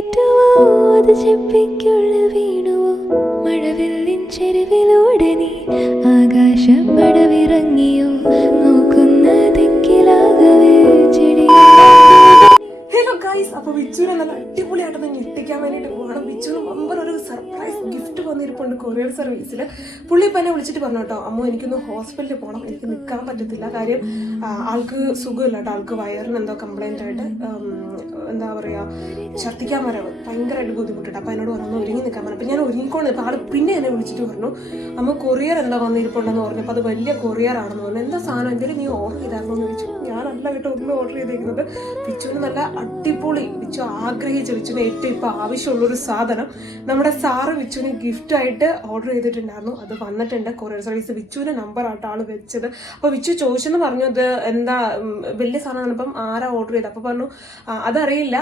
ഏറ്റുവോ അത് ചെപ്പിക്കുള്ളിൽ വീണുവോ? മഴവില്ലിൻ ചെരുവിലൂടെ നീ ആകാശം പടവിറങ്ങിയോ? നോക്കുന്ന ദിക്കിലാകവേ ചെടിയോ ഹലോ ഗൈസ് അപ്പൊ ബിച്ചുവിനെ നല്ല അടിപൊളിയായിട്ട് ഞെട്ടിക്കാൻ വേണ്ടിയിട്ട് പോകണം. ബിച്ചുവിന് മുമ്പ് ഒരു സർപ്രൈസ് ഗിഫ്റ്റ് വന്നിരിപ്പുണ്ട് കൊറിയർ സർവീസിൽ പുള്ളി ഇപ്പം എന്നെ വിളിച്ചിട്ട് പറഞ്ഞു കേട്ടോ അമ്മ എനിക്കൊന്ന് ഹോസ്പിറ്റലിൽ പോകണം. എനിക്ക് നിൽക്കാൻ പറ്റത്തില്ല. കാര്യം ആൾക്ക് സുഖമില്ല കേട്ടോ. ആൾക്ക് വയറിന് എന്തോ കംപ്ലൈന്റ് ആയിട്ട് എന്താ പറയുക ഛർദ്ദിക്കാൻ വരവ് ഭയങ്കരമായിട്ട് ബുദ്ധിമുട്ടുണ്ട്. അപ്പം എന്നോട് പറഞ്ഞു ഒരുങ്ങി നിൽക്കാൻ പറഞ്ഞു അപ്പം ഞാൻ ഒരുങ്ങിക്കൊണ്ട് ആൾ പിന്നെ എന്നെ വിളിച്ചിട്ട് പറഞ്ഞു അമ്മ കൊറിയർ എന്താ വന്നിരിപ്പുണ്ടെന്ന് പറഞ്ഞു അപ്പോൾ അത് വലിയ കൊറിയർ ആണെന്ന് പറഞ്ഞു. എന്താ സാധനം? എന്തെങ്കിലും നീ ഓർഡർ ചെയ്തായിരുന്നു? എന്ന് ചോദിച്ചു. ഞാനല്ല കേട്ടോ ഒന്നും ഓർഡർ ചെയ്തേക്കുന്നത്. പിച്ചുവിന് നല്ല അടിപൊളി വിച്ചു ആഗ്രഹിച്ച വിച്ചുവിന് ഏറ്റവും ഇപ്പൊ ആവശ്യമുള്ളൊരു സാധനം. നമ്മുടെ സാറ് വിച്ചുവിന് ഗിഫ്റ്റ് ആയിട്ട് ഓർഡർ ചെയ്തിട്ടുണ്ടായിരുന്നു. അത് വന്നിട്ടുണ്ട്. കൊറിയർ സർവീസ് വിച്ചുവിന്റെ നമ്പർ ആട്ടോ ആൾ വെച്ചത്. അപ്പോൾ വിച്ചു ചോദിച്ചെന്ന് പറഞ്ഞു അത് എന്താ വലിയ സാധനമാണ്. ഇപ്പം ആരാ ഓർഡർ ചെയ്തത്? അപ്പോൾ പറഞ്ഞു "ആ, അതറിയില്ല.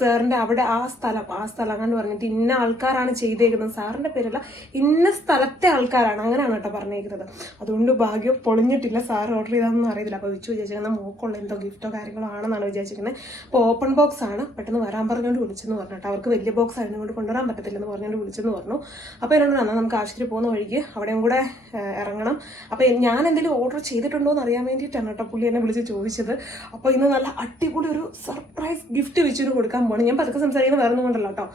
സാറിന്റെ അവിടെ ആ സ്ഥലം ആ സ്ഥലം അങ്ങനെ പറഞ്ഞിട്ട് ഇന്ന ആൾക്കാരാണ് ചെയ്തേക്കുന്നത്. സാറിന്റെ പേരല്ല ഇന്ന സ്ഥലത്തെ ആൾക്കാരാണ്. അങ്ങനെയാണ് കേട്ടോ പറഞ്ഞേക്കുന്നത്. അതുകൊണ്ട് ഭാഗ്യം പൊളിഞ്ഞിട്ടില്ല. സാർ ഓർഡർ ചെയ്താണെന്ന് അറിയത്തില്ല. അപ്പോൾ വിച്ചു വിചാരിച്ചിരിക്കുന്നത് മോക്കുള്ള എന്തോ ഗിഫ്റ്റോ കാര്യങ്ങളോ ആണെന്നാണ് വിചാരിച്ചിരിക്കുന്നത് അപ്പോൾ ഓപ്പൺ ബോക്സ് ആണ്. പെട്ടെന്ന് വരാൻ പറഞ്ഞുകൊണ്ട് വിളിച്ചെന്ന് പറഞ്ഞിട്ട് അവർക്ക് വലിയ ബോക്സ് ആയിരുന്നു കൊണ്ട് കൊണ്ടുവരാൻ പറ്റത്തില്ലെന്ന് പറഞ്ഞുകൊണ്ട് വിളിച്ചെന്ന് പറഞ്ഞു. അപ്പോൾ എന്നോട് എന്നാൽ നമുക്ക് ആശുപത്രി പോകുന്ന വഴിക്ക് അവിടെയും കൂടെ ഇറങ്ങണം. അപ്പോൾ ഞാൻ എന്തെങ്കിലും ഓർഡർ ചെയ്തിട്ടുണ്ടോ എന്ന് അറിയാൻ വേണ്ടിയിട്ടാണ് കേട്ടോ പുള്ളി എന്നെ വിളിച്ച് ചോദിച്ചത്. അപ്പോൾ ഇന്ന് നല്ല അടിപൊളി ഒരു സർപ്രൈസ് ഗിഫ്റ്റ് വെച്ചിട്ട് കൊടുക്കാൻ പോകണം ഞാൻ പതുക്കെ സംസാരിക്കുന്നത് വേറെ കൊണ്ടല്ല കേട്ടോ.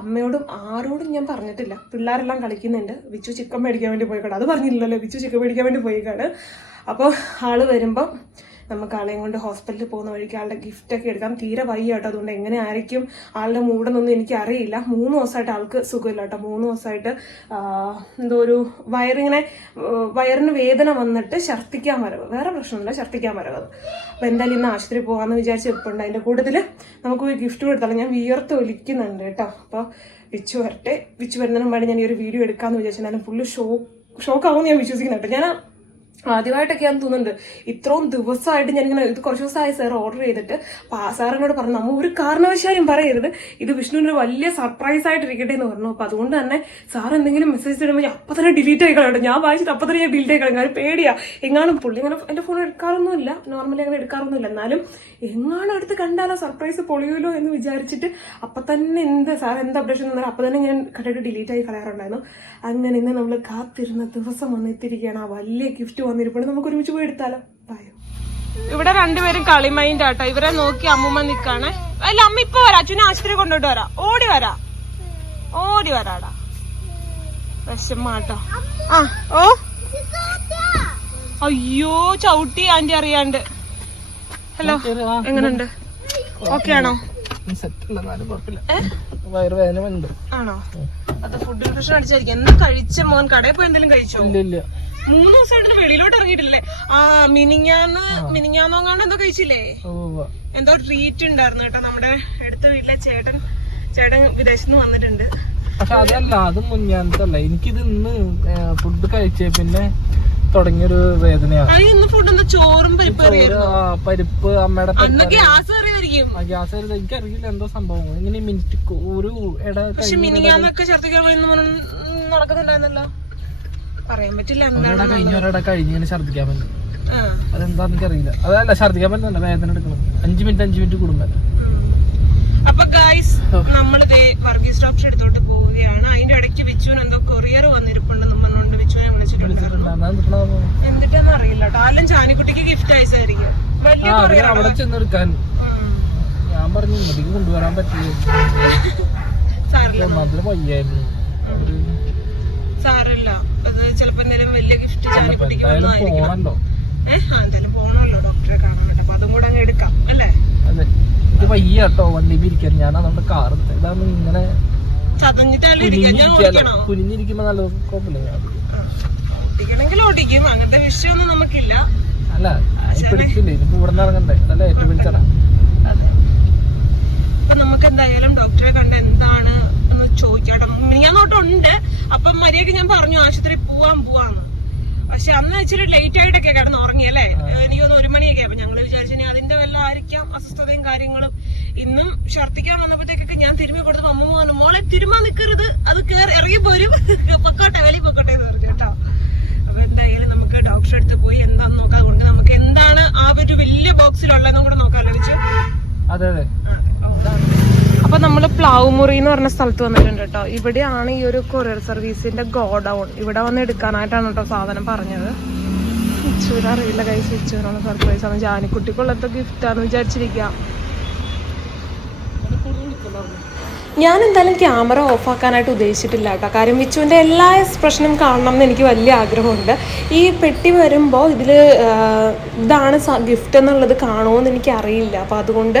അമ്മയോടും ആരോടും ഞാൻ പറഞ്ഞിട്ടില്ല. പിള്ളേരെല്ലാം കളിക്കുന്നുണ്ട്. വിച്ചു ചിക്കൻ മേടിക്കാൻ വേണ്ടി പോയിക്കാണ്. അത് പറഞ്ഞില്ലല്ലോ. വിച്ചു ചിക്കൻ മേടിക്കാൻ വേണ്ടി പോയിക്കാണ്. അപ്പോൾ ആൾ വരുമ്പം നമുക്ക് ആളെയും കൊണ്ട് ഹോസ്പിറ്റലിൽ പോകുന്ന വഴിക്ക് ആളുടെ ഗിഫ്റ്റ് ഒക്കെ എടുക്കാം. തീരെ വയ്യ കേട്ടോ. അതുകൊണ്ട് എങ്ങനെ ആയിരിക്കും ആളുടെ മൂടെന്നൊന്നും എനിക്ക് അറിയില്ല മൂന്ന് ദിവസമായിട്ട് ആൾക്ക് സുഖമില്ല കേട്ടോ. മൂന്ന് ദിവസമായിട്ട് എന്തോ ഒരു വയറിങ്ങനെ വയറിന് വേദന വന്നിട്ട് ഛർദ്ദിക്കാൻ വരവ്. വേറെ പ്രശ്നമില്ല ഛർദ്ദിക്കാൻ വരവ്. അപ്പം എന്തായാലും ഇന്ന് ആശുപത്രി പോകാമെന്ന് വിചാരിച്ച് ഇരിപ്പുണ്ട്. അതിന്റെ കൂട്ടത്തിൽ നമുക്ക് ഒരു ഗിഫ്റ്റ് കൊടുത്താലും ഞാൻ വിയർത്ത് ഒലിക്കുന്നുണ്ട് കേട്ടോ. അപ്പോൾ വിച്ചു വരട്ടെ. വിച്ചു വരുന്നതിന് വേണ്ടി ഞാൻ ഈ ഒരു വീഡിയോ എടുക്കാമെന്ന് വിചാരിച്ചാലും ഫുള്ള് ഷോ ഷോക്കാവും ഞാൻ വിശ്വസിക്കുന്നുണ്ട് ഞാൻ ആദ്യമായിട്ടൊക്കെയാന്ന് തോന്നുന്നുണ്ട്. ഇത്രയും ദിവസമായിട്ട് ഞാനിങ്ങനെ ഇത് കുറച്ച് ദിവസമായി സാർ ഓർഡർ ചെയ്തിട്ട്. സാറിനോട് പറഞ്ഞു നമ്മൾ ഒരു കാരണവശാലും പറയരുത്. ഇത് വിഷ്ണുവിന് ഒരു വലിയ സർപ്രൈസ് ആയിട്ടിരിക്കട്ടെ എന്ന് പറഞ്ഞു. അപ്പൊ അതുകൊണ്ട് തന്നെ സാർ എന്തെങ്കിലും മെസ്സേജ് ഇടുമ്പോൾ അപ്പം തന്നെ ഡിലീറ്റ് ആയി കളയട്ടെ. ഞാൻ വായിച്ചിട്ട് അപ്പൊ തന്നെ ഞാൻ ഡിലീറ്റ് ആയി കളയും. പേടിയാ. എങ്ങാനും പുള്ളി ഇങ്ങനെ എന്റെ ഫോൺ എടുക്കാറൊന്നുമില്ല. നോർമലി അങ്ങനെ എടുക്കാറൊന്നുമില്ല. എന്നാലും എങ്ങാനും എടുത്ത് കണ്ടാലോ സർപ്രൈസ് പൊളിയുമല്ലോ എന്ന് വിചാരിച്ചിട്ട് അപ്പൊ തന്നെ എന്ത് സാർ എന്ത് അപ്ഡേഷൻ തന്നാലും അപ്പൊ തന്നെ ഞാൻ കണ്ടിട്ട് ഡിലീറ്റ് ആയി കളയാറുണ്ടായിരുന്നു. അങ്ങനെ ഇന്ന് നമ്മൾ കാത്തിരുന്ന ദിവസം വന്നെത്തിയിരിക്കുകയാണ് ആ വലിയ ഗിഫ്റ്റ് വന്നിരിപ്പുണ്ട്. നമുക്ക് ഒരുമിച്ച് പോയി എടുത്താലോ? ബായോ ഇവിടെ രണ്ടുപേരും കളിമൈൻഡ് ആട്ടോ ഇവരെ നോക്കി അമ്മൂമ്മ നിക്കാണ്. അല്ല അമ്മ ഇപ്പൊ വരാ. അച്ഛനെ ആശുപത്രി കൊണ്ടോട്ട് വരാ. ഓടി വരാ. ഓടി വരാടാ. വിഷമാട്ടോ. ആ ഓ. അയ്യോ ചവിട്ടി ആന്റി അറിയാണ്ട്. ഹലോ എങ്ങനുണ്ട്? ഓക്കെ ആണോ? വയറുവേദന ഉണ്ട് ആണോ? അത് ഫുഡ് ഇൻഫെക്ഷൻ അടിച്ചായിരിക്കും കഴിച്ച മോൻ? കടയിൽ പോയി എന്തെങ്കിലും കഴിച്ചോ? ഇല്ല മൂന്ന് ദിവസമായിട്ട് വെളിയിലോട്ട് ഇറങ്ങിയിട്ടില്ലേ? ആ മിനിങ്ങാന്ന് മിനിങ്ങാന്നോങ്ങാണ്ട് എന്തോ കഴിച്ചില്ലേ? എന്തോ ട്രീറ്റ് ഉണ്ടായിരുന്നു കേട്ടോ. നമ്മുടെ അടുത്ത വീട്ടിലെ ചേട്ടൻ ചേട്ടൻ വിദേശത്ത് നിന്ന് വന്നിട്ടുണ്ട്. പക്ഷെ അതല്ല അത് മുന്നാത്തല്ല എനിക്കിത് ഇന്ന് ഫുഡ് കഴിച്ചേ പിന്നെ തുടങ്ങിയൊരു വേദനയാണ്. പരിപ്പ് അമ്മയുടെ ഗ്യാസ് എനിക്കറിയില്ല എന്തോ സംഭവം. ഇങ്ങനെ മിനിറ്റ് ഒരു ഇട നടക്കുന്നുണ്ടായിരുന്നല്ലോ. പറയാൻ പറ്റില്ല കഴിഞ്ഞ ഒരിട കഴിഞ്ഞ് ഛർദ്ദിക്കാൻ പറ്റും അതെന്താന്ന് എനിക്കറിയില്ല. അതല്ല ഛർദ്ദിക്കാൻ പറ്റുന്നില്ല വേദന എടുക്കണം. അഞ്ചു മിനിറ്റ് അഞ്ചു മിനിറ്റ് കൂടുമ്പോ. ഉം. അപ്പൊ ഗായ്സ് നമ്മളിതേ വർഗീസ് ഡോക്ടർ എടുത്തോട്ട് പോവുകയാണ്. അതിന്റെ ഇടയ്ക്ക് വിച്ചുവിന് എന്തോ കൊറിയർ വന്നിരിപ്പുണ്ടെന്ന് പറഞ്ഞുകൊണ്ട് വിച്ചുവിനെ വിളിച്ചിട്ടുണ്ട്. എന്നിട്ടെന്ന് അറിയില്ല കേട്ടോ ആലും ചാനിക്കുട്ടിക്ക് ഗിഫ്റ്റ് അയച്ചായിരിക്കും വലിയ അവിടെ ചെന്നെടുക്കാൻ. ഞാൻ പറഞ്ഞു ഇങ്ങോട്ടേക്ക് കൊണ്ടുവരാൻ പറ്റില്ല? വയ്യായിരുന്നു അത് ചിലപ്പോ എന്തെങ്കിലും വലിയ ഗിഫ്റ്റ് ചാനിക്കുട്ടിക്ക് ഏഹ് എന്തായാലും പോണല്ലോ ഡോക്ടറെ കാണാൻ കേട്ടോ അപ്പൊ അതും കൂടെ അങ്ങ് എടുക്കാം അല്ലേ? അതെ. ഇത് വയ്യ കേട്ടോ വണ്ടിയിൽ ഇരിക്കാൻ. ഞാൻ അതുകൊണ്ട് കാർ ഇതാണ് ഇങ്ങനെ കുനിഞ്ഞിരിക്കുമ്പോ നല്ല കുഴപ്പമില്ല. ഓടിക്കണമെങ്കിൽ ഓടിക്കും അങ്ങനത്തെ വിഷയമൊന്നും നമുക്കില്ല. അല്ല എടുത്തില്ലേ? ഇതിപ്പോ ഇവിടെ നിന്ന് ഇറങ്ങണ്ടേ? നല്ല ഏറ്റവും പിടിച്ചടാ. അപ്പൊ നമുക്ക് എന്തായാലും ഡോക്ടറെ കണ്ട എന്താണ് എന്ന് ചോദിക്കാട്ടോ. ഞാൻ നോട്ടുണ്ട് അപ്പം മര്യാദയ്ക്ക് ഞാൻ പറഞ്ഞു ആശുപത്രി പോവാൻ പോവാന്ന് പക്ഷെ അന്ന് ഇച്ചിരി ലേറ്റ് ആയിട്ടൊക്കെ കിടന്ന് ഉറങ്ങി അല്ലേ എനിക്ക് തോന്നുന്നു ഒരു മണിയൊക്കെ അപ്പൊ ഞങ്ങൾ വിചാരിച്ചു ഇനി അതിന്റെ വല്ല ആയിരിക്കാം അസ്വസ്ഥതയും കാര്യങ്ങളും. ഇന്നും ഛർദ്ദിക്കാൻ വന്നപ്പോഴത്തേക്കൊക്കെ ഞാൻ തിരുമ്മി കൊടുത്ത് അമ്മ പറഞ്ഞു മോളെ തിരുമാ നിൽക്കരുത് അത് കേറി ഇറങ്ങി പോരും. പൊക്കോട്ടെ വെളി പൊക്കോട്ടെ എന്ന് പറഞ്ഞു കേട്ടോ. അപ്പൊ എന്തായാലും നമുക്ക് ഡോക്ടറെ അടുത്ത് പോയി എന്താന്ന് നോക്കാം. കൊണ്ട് നമുക്ക് എന്താണ് ആ ഒരു വലിയ ബോക്സിലുള്ളതെന്നും കൂടെ നോക്കാൻ ലഭിച്ചു അതെ അതെ. അപ്പൊ നമ്മൾ പ്ലാവുമുറി എന്ന് പറഞ്ഞ സ്ഥലത്ത് വന്നിട്ടുണ്ട് കേട്ടോ. ഇവിടെയാണ് ഈ ഒരു കൊറിയർ സർവീസിന്റെ ഗോഡൗൺ. ഇവിടെ വന്ന് എടുക്കാനായിട്ടാണ് കേട്ടോ സാധനം പറഞ്ഞത്. വിച്ചൂര് അറിയില്ല കൈ സ്വിച്ചൂരാണ് സർപ്രൈസ് ആണ് ജാനിക്കുട്ടിക്കുള്ളത്തെ ഗിഫ്റ്റാന്ന് വിചാരിച്ചിരിക്കാം. ഞാൻ എന്തായാലും ക്യാമറ ഓഫാക്കാനായിട്ട് ഉദ്ദേശിച്ചിട്ടില്ല കേട്ടോ കാര്യം വിച്ചുവിന്റെ എല്ലാ എക്സ്പ്രഷനും കാണണം എന്ന് എനിക്ക് വലിയ ആഗ്രഹമുണ്ട്. ഈ പെട്ടി വരുമ്പോൾ ഇതിൽ ഇതാണ് ഗിഫ്റ്റ് എന്നുള്ളത് കാണുമോയെന്ന് എനിക്ക് അറിയില്ല. അപ്പോൾ അതുകൊണ്ട്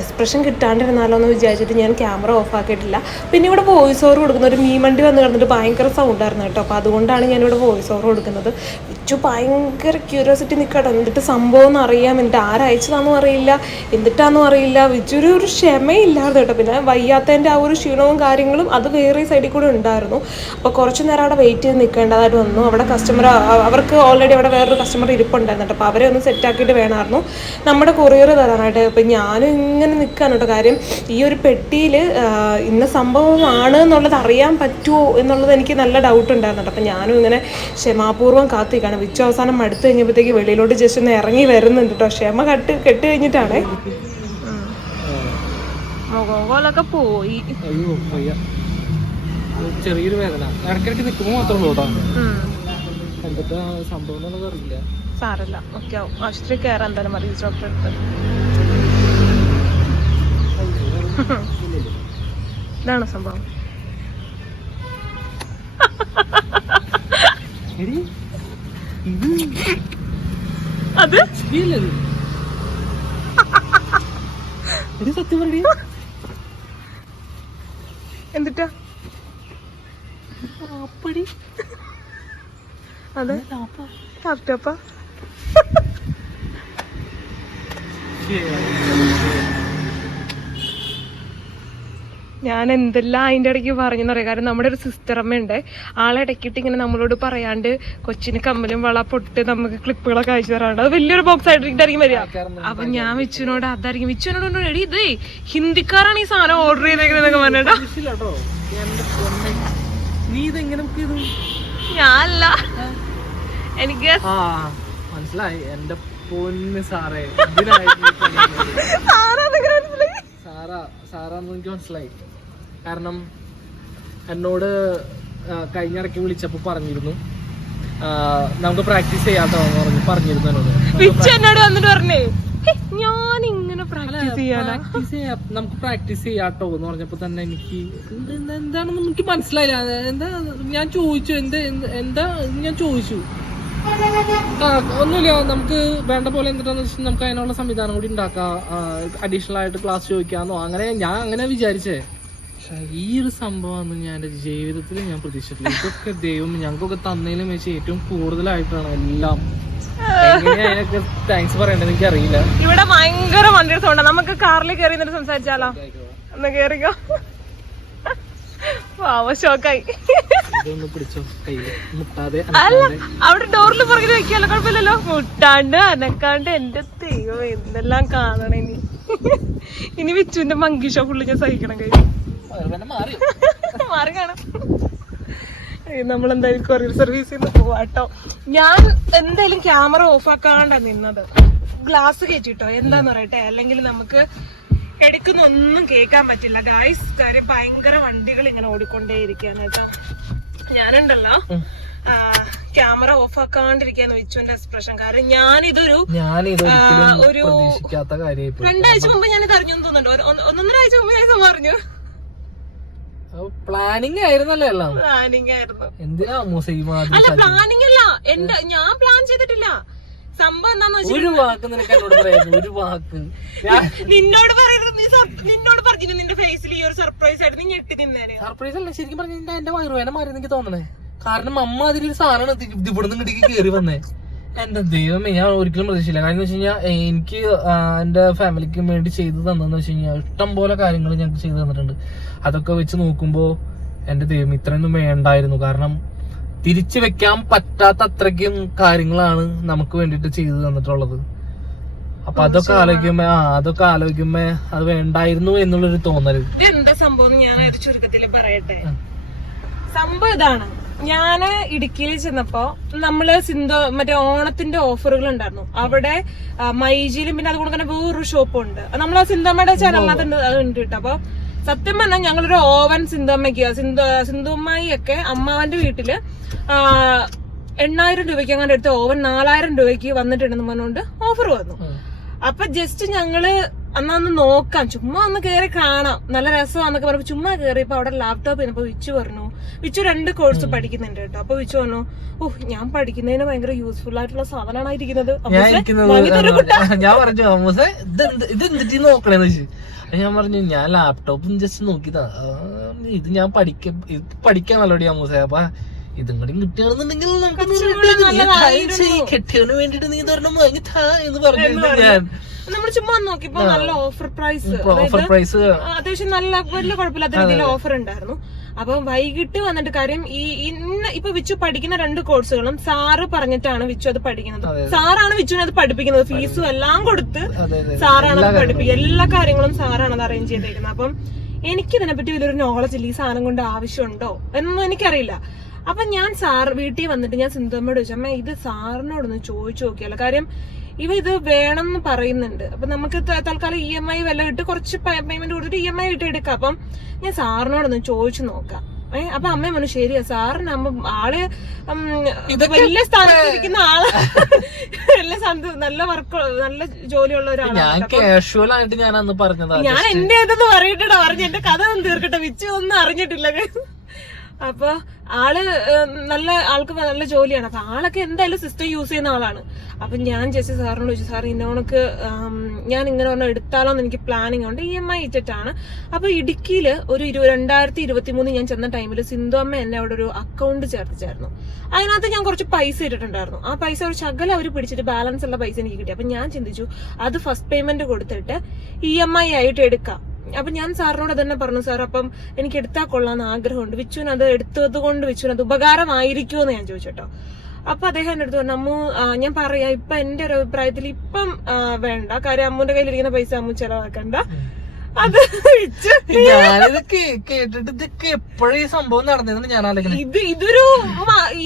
എക്സ്പ്രഷൻ കിട്ടാണ്ടിരുന്നാലോ എന്ന് വിചാരിച്ചിട്ട് ഞാൻ ക്യാമറ ഓഫാക്കിയിട്ടില്ല പിന്നെ ഇവിടെ വോയിസ് ഓവർ കൊടുക്കുന്ന ഒരു മീമണ്ടി വന്ന് കിടന്നിട്ട് ഭയങ്കര സൗണ്ടായിരുന്നു കേട്ടോ. അപ്പോൾ അതുകൊണ്ടാണ് ഞാനിവിടെ വോയിസ് ഓവർ കൊടുക്കുന്നത്. വിച്ചു ഭയങ്കര ക്യൂരിയോസിറ്റി നിൽക്കട്ടെ എന്നിട്ട് സംഭവം എന്ന് അറിയാം? എന്നിട്ട് ആരയച്ചതാണെന്നും അറിയില്ല. എന്നിട്ടാണെന്നും അറിയില്ല. വിജുരു ഒരു ക്ഷമയില്ലാതെ കേട്ടോ. പിന്നെ വയ്യാത്തതിന്റെ ആ ഒരു ക്ഷീണവും കാര്യങ്ങളും അത് വേറെ സൈഡിൽ കൂടെ ഉണ്ടായിരുന്നു. അപ്പോൾ കുറച്ച് നേരം അവിടെ വെയിറ്റ് ചെയ്ത് നിൽക്കേണ്ടതായിട്ട് വന്നു. അവിടെ കസ്റ്റമർ അവർക്ക് ഓൾറെഡി അവിടെ വേറൊരു കസ്റ്റമർ ഇരിപ്പുണ്ടായിരുന്നു അപ്പോൾ അവരെ ഒന്ന് സെറ്റ് ആക്കിയിട്ട് വേണമായിരുന്നു. നമ്മുടെ കൊറിയർ തരാനായിട്ട്. അപ്പോൾ ഞാനും ഇങ്ങനെ നിൽക്കാൻ കേട്ടോ. കാര്യം ഈ ഒരു പെട്ടിയിൽ ഇന്ന സംഭവമാണ് എന്നുള്ളത് അറിയാൻ പറ്റുമോ എന്നുള്ളത് എനിക്ക് നല്ല ഡൗട്ട് ഉണ്ടായിരുന്നു കേട്ടോ. അപ്പോൾ ഞാനും ഇങ്ങനെ ക്ഷമാപൂർവം കാത്തിരിക്കുകയാണ് വിച്ച് അവസാനം മടുത്തു കഴിഞ്ഞപ്പോഴത്തേക്ക് വെളിയിലോട്ട് ജസ്റ്റ് ഒന്ന് ഇറങ്ങി വരുന്നുണ്ട് കേട്ടോ ക്ഷമ കട്ട് കെട്ട് കഴിഞ്ഞിട്ടാണേ. പോയി. ചെറിയൊരു വേദന. ഇടയ്ക്കിടയ്ക്ക് നിൽക്കുമ്പോൾ മാത്രമേ ഉള്ളൂ കേട്ടോ എന്തിട്ടാ സംഭവം അറിയില്ല. സാരല്ല. ഓക്കെ ആവും. ആശുപത്രി കയറാൻ എന്തായാലും മതി ഡോക്ടറെ അടുത്ത്. ഇതാണ് സംഭവം? അത്? സത്യം പറയടി എന്നിട്ടാ അപ്പടി അത്. ലാപ്ടോപ്പാ? ഞാൻ എന്തെല്ലാം അതിന്റെ ഇടയ്ക്ക് പറഞ്ഞെന്നറിയാം? കാരണം നമ്മുടെ ഒരു സിസ്റ്റർ അമ്മയുണ്ട് ആളെ ഇടയ്ക്കിട്ട് ഇങ്ങനെ നമ്മളോട് പറയാണ്ട് കൊച്ചിന് കമ്മലും വള പൊട്ട് നമുക്ക് ക്ലിപ്പുകളൊക്കെ അയച്ചു തരാറുണ്ട്. അത് വലിയൊരു ബോക്സ് ആയിട്ടായിരിക്കും വരിക. അപ്പൊ ഞാൻ വിച്ചുവിനോട് അതായിരിക്കും വിച്ചുവിനോട് റെഡി എടി ഇതേ ഹിന്ദിക്കാരാണ് ഈ സാധനം ഓർഡർ ചെയ്തേക്കുന്നതൊക്കെ പറഞ്ഞിട്ടാ. നീ ഇതെങ്ങനെ ഞാനല്ല. എനിക്ക് മനസ്സിലായി. എന്റെ പൊന്ന് സാറേ ഇതിനായിരുന്നു ഈ പണിയുന്നത്. ആരാന്നൊക്കെ മനസ്സിലായി സാറാ സാറാന്ന് എനിക്ക് മനസ്സിലായി. കാരണം എന്നോട് കഴിഞ്ഞ ഇടയ്ക്ക് വിളിച്ചപ്പോ പറഞ്ഞിരുന്നു. നമുക്ക് പ്രാക്ടീസ് ചെയ്യാട്ടോ പറഞ്ഞു പറഞ്ഞിരുന്നു എന്നോട്. എന്നോട് വന്നിട്ട് പറഞ്ഞേ ഞാൻ ഇങ്ങനെ പ്രാക്ടീസ് പ്രാക്ടീസ് ചെയ്യാ നമുക്ക് പ്രാക്ടീസ് ചെയ്യാട്ടോ എന്ന് പറഞ്ഞപ്പോ തന്നെ എനിക്ക് എന്ത് എന്ത് എന്താണെന്ന് എനിക്ക് മനസ്സിലായില്ല. എന്താ ഞാൻ ചോദിച്ചു എന്താ എന്താ ഞാൻ ചോദിച്ചു. ആ ഒന്നുമില്ല. നമുക്ക് വേണ്ട പോലെ എന്താണെന്ന് വെച്ചാൽ നമുക്ക് അതിനുള്ള സംവിധാനം കൂടി ഉണ്ടാക്കാം. അഡീഷണൽ ആയിട്ട് ക്ലാസ് ചോദിക്കാന്നോ അങ്ങനെ ഞാൻ അങ്ങനെ വിചാരിച്ചേ. പക്ഷെ ഈ ഒരു സംഭവം ഞാൻ എന്റെ ജീവിതത്തിൽ ഞാൻ പ്രതീക്ഷിച്ചിട്ടില്ല ഇതൊക്കെ ദൈവം ഞങ്ങൾക്കൊക്കെ തന്നതിലും വെച്ച് ഏറ്റവും കൂടുതലായിട്ടാണ് എല്ലാം. അതിനൊക്കെ താങ്ക്സ് പറയേണ്ടത് എനിക്ക് അറിയില്ല ഇവിടെ ഭയങ്കര വണ്ടിയുടെ സൗണ്ടാ നമുക്ക് കാറിൽ കയറി സംസാരിച്ചാലോ? ഒന്ന് കേറിക്കോ. ഷോക്കായി അല്ല അവിടെ ഡോറിൽ പുറകിൽ വെക്കാലോ കുഴപ്പമില്ലല്ലോ? മുട്ടാണ്ട് അനക്കാണ്ട് എന്റെ ദൈവം എന്തെല്ലാം കാണണം ഇനി? ഇനി വിച്ചുവിന്റെ മങ്കി ഷോ ഫുള്ള് ഞാൻ സഹിക്കണം കഴിയും മാറി. കാണാം. നമ്മളെന്തായാലും കൊറിയർ സർവീസിൽ നിന്ന് പോവാട്ടോ ഞാൻ എന്തായാലും ക്യാമറ ഓഫ് ആക്കാണ്ടാ നിന്നത്. ഗ്ലാസ് കയറ്റിട്ടോ എന്താന്ന് പറയട്ടെ? അല്ലെങ്കിൽ നമുക്ക് എടുക്കുന്ന ഒന്നും കേൾക്കാൻ പറ്റില്ല. ഗായ്സ് കാര്യം ഭയങ്കര വണ്ടികൾ ഇങ്ങനെ ഓടിക്കൊണ്ടേയിരിക്കാണ് കേട്ടോ. ഞാനുണ്ടല്ലോ. Camera off ആക്കാണ്ടിരിക്കാന്ന് വിച്ചുവിന്റെ expression. കാരണം ഞാനിതൊരു ഒരു രണ്ടാഴ്ച മുമ്പ് ഞാൻ ഇത് അറിഞ്ഞു തോന്നുന്നുണ്ട്. ഒന്നൊന്നര ആഴ്ച മുമ്പ് ഞാൻ ഇത് പറഞ്ഞു പ്ലാനിങ് ആയിരുന്നല്ലോ എല്ലാം. പ്ലാനിങ് ആയിരുന്നു. എന്തിനാ അല്ല പ്ലാനിങ് അല്ല. എന്റെ ഞാൻ പ്ലാൻ ചെയ്തിട്ടില്ല. സംഭവം എന്താന്ന് വെച്ചാൽ ഒരു വാക്ക് നിനക്ക് എന്നോട് പറയായിരുന്നു ഒരു വാക്ക്. ഞാൻ നിന്നോട് പറയരുത് നീ നിന്നോട് പറഞ്ഞു നിന്റെ ഫേസിൽ ഈ ഒരു സർപ്രൈസ് ആയിട്ട് നീ ഞെട്ടി നിന്നേനെ? സർപ്രൈസ് അല്ല ശരിക്കും പറഞ്ഞാൽ എന്റെ എന്റെ വയറുവേന മാറി എനിക്ക് തോന്നണേ. കാരണം അമ്മ അതിലൊരു സാധനമാണ് ഇത് ഇവിടെ ഇങ്ങോട്ടേക്ക് കയറി വന്നേ. എന്റെ ദൈവമേ ഞാൻ ഒരിക്കലും പ്രതീക്ഷിച്ചില്ല. കാരണം എന്ന് വെച്ച് കഴിഞ്ഞാൽ എനിക്ക് ആ, എന്റെ ഫാമിലിക്ക് വേണ്ടി ചെയ്തു തന്നെന്ന് വെച്ച് കഴിഞ്ഞാൽ ഇഷ്ടം പോലെ കാര്യങ്ങൾ ഞങ്ങൾക്ക് ചെയ്തു തന്നിട്ടുണ്ട്. അതൊക്കെ വെച്ച് നോക്കുമ്പോ എന്റെ ദൈവം ഇത്രയൊന്നും വേണ്ടായിരുന്നു. കാരണം തിരിച്ചു വെക്കാൻ പറ്റാത്ത അത്രയ്ക്കും കാര്യങ്ങളാണ് നമുക്ക് വേണ്ടിട്ട് ചെയ്തു തന്നിട്ടുള്ളത്. അപ്പൊ അതൊക്കെ ആലോചിക്കുമ്പോ ആ അതൊക്കെ ആലോചിക്കുമ്പോ അത് വേണ്ടായിരുന്നു എന്നുള്ളൊരു തോന്നൽ. എന്താ സംഭവം ഞാൻ ഒരു ചുരുക്കത്തിൽ പറയട്ടെ. സംഭവം ഇതാണ്. ഞാൻ ഇടുക്കിയിൽ ചെന്നപ്പോ നമ്മൾ സിന്ധു മറ്റേ ഓണത്തിന്റെ ഓഫറുകൾ ഉണ്ടായിരുന്നു. അവിടെ മൈജിയിലും പിന്നെ അതുകൊണ്ട് തന്നെ വേറൊരു ഷോപ്പും ഉണ്ട്. നമ്മൾ ആ സിന്ധമ്മയുടെ ചാനലിനകത്ത് ഉണ്ട് കേട്ടോ. അപ്പൊ സത്യം പറഞ്ഞാൽ ഞങ്ങളൊരു ഓവൻ സിന്ധുമ്മയ്ക്ക് സിന്ധു സിന്ധുമ്മായി ഒക്കെ അമ്മാവന്റെ വീട്ടിൽ എണ്ണായിരം രൂപയ്ക്ക് അങ്ങനെ എടുത്ത ഓവൻ നാലായിരം രൂപയ്ക്ക് വന്നിട്ടുണ്ടെന്ന് പറഞ്ഞുകൊണ്ട് ഓഫർ വന്നു. അപ്പൊ ജസ്റ്റ് ഞങ്ങൾ അന്നൊന്ന് നോക്കാം. ചുമ്മാ ഒന്ന് കേറി കാണാം. നല്ല രസമാന്നൊക്കെ പറഞ്ഞപ്പോ ചുമ്മാ കേറിയപ്പോ അവിടെ ലാപ്ടോപ്പ് ചെയ്യുന്നപ്പോ വിച്ചു പറഞ്ഞു. വിച്ചു രണ്ട് കോഴ്സ് പഠിക്കുന്നുണ്ട് കേട്ടോ. അപ്പൊ വിച്ചു പറഞ്ഞു ഓഹ് ഞാൻ പഠിക്കുന്നതിന് ഭയങ്കര യൂസ്ഫുൾ ആയിട്ടുള്ള സാധനമാണ് ഇരിക്കുന്നത്. ഞാൻ ഇരിക്കുന്നത്. ഞാൻ പറഞ്ഞു അമ്മൂസെ ഇത് ഇത് എന്തിട്ട് നോക്കണേന്ന് വെച്ച്? ഞാൻ പറഞ്ഞു ഞാൻ ലാപ്ടോപ്പും ജസ്റ്റ് നോക്കിയതാ. ഇത് ഞാൻ പഠിക്ക ഇത് പഠിക്കാൻ നല്ലോടി അമ്മൂസെ. അപ്പൊ ഇതും കൂടി കിട്ടുകയാണെന്നുണ്ടെങ്കിൽ കെട്ടിയതിന് കുറച്ചുകൂടി ready ആക്കാം. നീ നല്ലതായിരുന്നു. കാര്യം ചെയ്യ്. കെട്ടിയവന് വേണ്ടിട്ട് നീ തരണം വാങ്ങി താ എന്ന് പറഞ്ഞു ഞാൻ. നമ്മൾ ചുമ്മാ നോക്കിയപ്പോ നല്ല ഓഫർ പ്രൈസ് ഓഫർ പ്രൈസ് അത്യാവശ്യം നല്ല വലിയ കുഴപ്പമില്ലാത്ത രീതിയിൽ ഓഫർ ഉണ്ടായിരുന്നു. അപ്പൊ വൈകിട്ട് വന്നിട്ട് കാര്യം ഈ ഇന്ന് ഇപ്പൊ വിച്ചു പഠിക്കുന്ന രണ്ട് കോഴ്സുകളും സാറ് പറഞ്ഞിട്ടാണ് വിച്ചു അത് പഠിക്കുന്നത്. സാറാണ് വിച്ചുവിനെ അത് പഠിപ്പിക്കുന്നത്. ഫീസും എല്ലാം കൊടുത്ത് സാറാണ് അത് പഠിപ്പിക്കുക. എല്ലാ കാര്യങ്ങളും സാറാണ് അത് അറേഞ്ച് ചെയ്തേക്കുന്നത് അപ്പം എനിക്ക് ഇതിനെപ്പറ്റി വലിയൊരു നോളജ് ഇല്ല. ഈ സാധനം കൊണ്ട് ആവശ്യമുണ്ടോ എന്നൊന്നും എനിക്കറിയില്ല. അപ്പൊ ഞാൻ സാർ വീട്ടിൽ വന്നിട്ട് ഞാൻ സിന്ധുമ്മയോട് ചോദിച്ചു അമ്മ ഇത് സാറിനോടൊന്ന് ചോദിച്ചു നോക്കിയാലോ? കാര്യം ഇവ ഇത് വേണം എന്ന് പറയുന്നുണ്ട്. അപ്പൊ നമുക്ക് തൽക്കാലം ഇ എം ഐ വല്ല ഇട്ട് കുറച്ച് പേയ്മെന്റ് കൊടുത്തിട്ട് ഇ എം ഐ ഇട്ട് എടുക്കാം. അപ്പം ഞാൻ സാറിനോടൊന്ന് ചോദിച്ചു നോക്കാം. ഏഹ് അപ്പൊ അമ്മ പറഞ്ഞു ശരിയാ സാറിന് അമ്മ ആൾ വലിയ സ്ഥാനത്തിരിക്കുന്ന ആൾ വലിയ സ്ഥാനത്ത് നല്ല വർക്ക് നല്ല ജോലിയുള്ള ഒരാളാണ് ഞാൻ എന്റെ ഇതെന്ന് പറയട്ടെടാ പറഞ്ഞു. എന്റെ കഥ ഒന്നും തീർക്കട്ടെ. വിച്ചു ഒന്നും അറിഞ്ഞിട്ടില്ല അപ്പൊ ആൾ നല്ല ആൾക്ക് നല്ല ജോലിയാണ്. അപ്പൊ ആളൊക്കെ എന്തായാലും സിസ്റ്റം യൂസ് ചെയ്യുന്ന ആളാണ്. അപ്പൊ ഞാൻ ജസ്റ്റ് സാറിനോട് ചോദിച്ചു സാർ ഇന്നോണക്ക് ഞാൻ ഇങ്ങനെ ഒരെണ്ണം എടുത്താലോ എന്ന് എനിക്ക് പ്ലാനിങ് ഉണ്ട്. ഇ എം ഐ ഇട്ടിട്ടാണ് അപ്പൊ ഇടുക്കിയിൽ ഒരു ഇരു രണ്ടായിരത്തി ഇരുപത്തി മൂന്ന് ഞാൻ ചെന്ന ടൈമിൽ സിന്ധു അമ്മ എന്നെ അവിടെ ഒരു അക്കൗണ്ട് ചേർത്തിച്ചായിരുന്നു. അതിനകത്ത് ഞാൻ കുറച്ച് പൈസ ഇട്ടിട്ടുണ്ടായിരുന്നു. ആ പൈസ ഒരു ശകലം അവർ പിടിച്ചിട്ട് ബാലൻസ് ഉള്ള പൈസ എനിക്ക് കിട്ടി. അപ്പൊ ഞാൻ ചിന്തിച്ചു അത് ഫസ്റ്റ് പേയ്മെന്റ് കൊടുത്തിട്ട് ഇ എം ഐ ആയിട്ട് എടുക്കാം. അപ്പൊ ഞാൻ സാറിനോട് തന്നെ പറഞ്ഞു സാർ അപ്പം എനിക്ക് എടുത്താൽ കൊള്ളാന്ന് ആഗ്രഹമുണ്ട്. വിച്ചുവിന് അത് എടുത്തത് കൊണ്ട് വിച്ചുവിന് അത് ഉപകാരമായിരിക്കുമോ എന്ന് ഞാൻ ചോദിച്ചോട്ടോ അപ്പൊ അദ്ദേഹം എന്റെ അടുത്ത് പറഞ്ഞു അമ്മു ഞാൻ പറയാ ഇപ്പൊ എന്റെ ഒരു അഭിപ്രായത്തിൽ ഇപ്പം വേണ്ട. കാര്യം അമ്മുന്റെ കയ്യിലിരിക്കുന്ന പൈസ അമ്മു ചെലവാക്കണ്ട. അത് കേട്ടിട്ട് ഇതൊക്കെ എപ്പോഴും ഈ സംഭവം നടന്നതെന്ന് ഞാൻ ആലോചിക്കുന്നത് ഇത് ഇതൊരു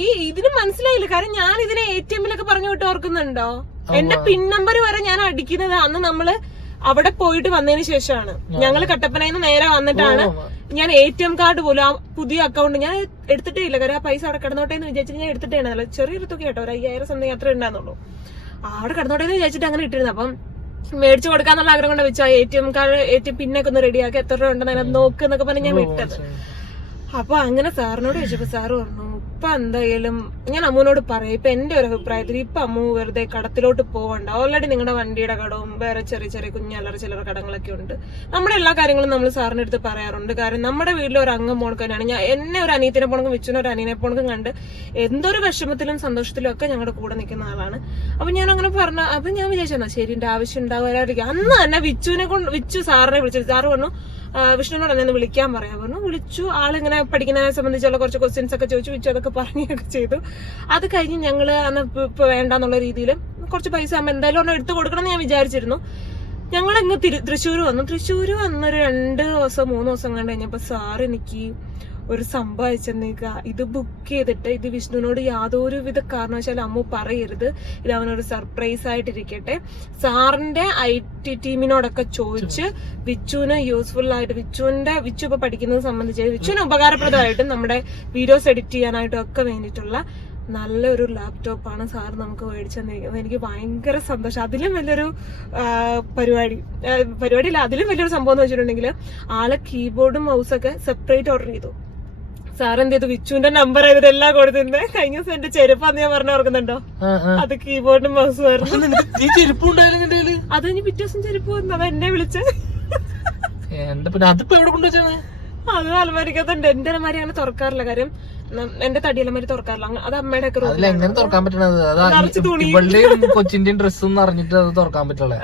ഈ ഇതിന് മനസ്സിലായില്ല. കാരണം ഞാൻ ഇതിനെ എ ടി എമ്മിലൊക്കെ പറഞ്ഞു വിട്ട് ഓർക്കുന്നുണ്ടോ? എന്റെ പിൻ നമ്പർ വരെ ഞാൻ അടിക്കുന്നത് അന്ന് നമ്മൾ അവിടെ പോയിട്ട് വന്നതിന് ശേഷമാണ്. ഞങ്ങൾ കട്ടപ്പനയിൽ നിന്ന് നേരെ വന്നിട്ടാണ് ഞാൻ എ ടി എം കാർഡ് പോലും ആ പുതിയ അക്കൗണ്ട് ഞാൻ എടുത്തിട്ടേ ഇല്ല കാര്യം ആ പൈസ അവിടെ കിടന്നോട്ടെ എന്ന് വിചാരിച്ചിട്ട് ഞാൻ എടുത്തിട്ടേ ഉണ്ടാവില്ല ചെറിയൊരു തുക കേട്ടോ. ഒരു അയ്യായിരം സംതിങ് അത്ര ഉണ്ടാന്നുള്ളൂ അവിടെ കിടന്നോട്ടെ എന്ന് വിചാരിച്ചിട്ട് അങ്ങനെ ഇട്ടിരുന്നു. അപ്പം മേടിച്ചു കൊടുക്കാന്നുള്ള ആഗ്രഹം കൊണ്ട് വെച്ചാൽ A T M card A T M പിന്നൊക്കെ ഒന്ന് റെഡിയാക്കി എത്ര രൂപ ഉണ്ടെന്ന് നോക്ക് എന്നൊക്കെ പറഞ്ഞ് ഞാൻ വിട്ടത്. അപ്പൊ അങ്ങനെ സാറിനോട് ചോദിച്ചപ്പോ സാറ് പറഞ്ഞു ഇപ്പൊ എന്തായാലും ഞാൻ അമ്മുവിനോട് പറയാം. ഇപ്പൊ എന്റെ ഒരു അഭിപ്രായത്തിൽ ഇപ്പൊ അമ്മു വെറുതെ കടത്തിലോട്ട് പോവണ്ട. ഓൾറെഡി നിങ്ങളുടെ വണ്ടിയുടെ കടവും വേറെ ചെറിയ ചെറിയ കുഞ്ഞല്ലറ ചില്ലറ കടങ്ങളൊക്കെ ഉണ്ട്. നമ്മുടെ എല്ലാ കാര്യങ്ങളും നമ്മൾ സാറിന്റെ അടുത്ത് പറയാറുണ്ട്. കാരണം നമ്മുടെ വീട്ടിലെ ഒരു അംഗം പോണക്കാനാണ് ഞാൻ എന്നെ ഒരു അനിയത്തിനെ പോണക്കും വിച്ചുവിനെ ഒരു അനിയനെ പോണക്കും കണ്ട് എന്തൊരു വിഷമത്തിലും സന്തോഷത്തിലും ഒക്കെ ഞങ്ങളുടെ കൂടെ നിൽക്കുന്ന ആളാണ്. അപ്പൊ ഞാൻ അങ്ങനെ പറഞ്ഞ അപ്പൊ ഞാൻ വിചാരിച്ചാ ശരി എന്റെ ആവശ്യം ഉണ്ടാവുമായിരിക്കും അന്ന് തന്നെ വിച്ചുവിനെ കൊണ്ട് വിച്ചു സാറിനെ വിളിച്ചു. സാറ് പറഞ്ഞു വിഷ്ണുവിനോട് എന്നെ വിളിക്കാൻ പറയാൻ പറഞ്ഞു. വിളിച്ചു. ആളിങ്ങനെ പഠിക്കുന്നതിനെ സംബന്ധിച്ചുള്ള കുറച്ച് ക്വസ്റ്റ്യൻസ് ഒക്കെ ചോദിച്ചു. വിളിച്ചു. അതൊക്കെ പറയുകയൊക്കെ ചെയ്തു. അത് കഴിഞ്ഞ് ഞങ്ങൾ അന്ന് ഇപ്പൊ വേണ്ടെന്നുള്ള രീതിയിൽ കുറച്ച് പൈസ അമ്മ എന്തായാലും ഒന്ന് എടുത്തു കൊടുക്കണം എന്ന് ഞാൻ വിചാരിച്ചിരുന്നു. ഞങ്ങൾ ഇങ്ങ് തിരു തൃശ്ശൂർ വന്നു. തൃശ്ശൂർ വന്നൊരു രണ്ട് ദിവസം മൂന്ന് ദിവസം കണ്ട് കഴിഞ്ഞപ്പോ സാർ എനിക്ക് ഒരു സംഭവം അയച്ചെന്നേക്ക ഇത് ബുക്ക് ചെയ്തിട്ട് ഇത് വിഷ്ണുവിനോട് യാതൊരുവിധ കാരണവശാലും അമ്മു പറയരുത്. ഇത് അവനൊരു സർപ്രൈസ് ആയിട്ടിരിക്കട്ടെ. സാറിന്റെ ഐ ടി ടീമിനോടൊക്കെ ചോദിച്ച് വിച്ചുവിന് യൂസ്ഫുൾ ആയിട്ട് വിച്ചുവിന്റെ വിച്ചു ഇപ്പൊ പഠിക്കുന്നത് സംബന്ധിച്ച് വിച്ചുവിന് ഉപകാരപ്രദമായിട്ടും നമ്മുടെ വീഡിയോസ് എഡിറ്റ് ചെയ്യാനായിട്ടും ഒക്കെ വേണ്ടിയിട്ടുള്ള നല്ലൊരു ലാപ്ടോപ്പാണ് സാർ നമുക്ക് മേടിച്ചു തന്നിരിക്കുന്നത് എനിക്ക് ഭയങ്കര സന്തോഷം. അതിലും വലിയൊരു പരിപാടി പരിപാടിയില്ല അതിലും വലിയൊരു സംഭവം എന്ന് വെച്ചിട്ടുണ്ടെങ്കിൽ ആളെ കീബോർഡും മൗസൊക്കെ സെപ്പറേറ്റ് ഓർഡർ ചെയ്തു. സാർ എന്ത് ചെയ്തു? വിച്ചുവിന്റെ നമ്പർ ഇതെല്ലാം കൊടുത്തിരുന്നത് കഴിഞ്ഞ ദിവസം എന്റെ ചെരുപ്പാന്ന് ഞാൻ പറഞ്ഞ ഓർക്കുന്നുണ്ടോ. അത് കീബോർഡും മൗസും ആയിരുന്നു. അത് കഴിഞ്ഞ് പിറ്റേ ദിവസം ചെരുപ്പ് വന്നു. അത് എന്നെ വിളിച്ച്. അതിപ്പോ എവിടെ അത് അലമാരിക്കത്തുണ്ട് എന്റെ അലമാരി അങ്ങനെ തുറക്കാറില്ല. കാര്യം എന്റെ തടി അലമാരി തുറക്കാറില്ല. അത് അമ്മയുടെ ഒക്കെ എങ്ങനെ തുറക്കാൻ പറ്റണത്? കൊച്ചിന്റെ ഡ്രസ്സും അറിഞ്ഞിട്ട് അത് തുറക്കാൻ പറ്റുള്ളേ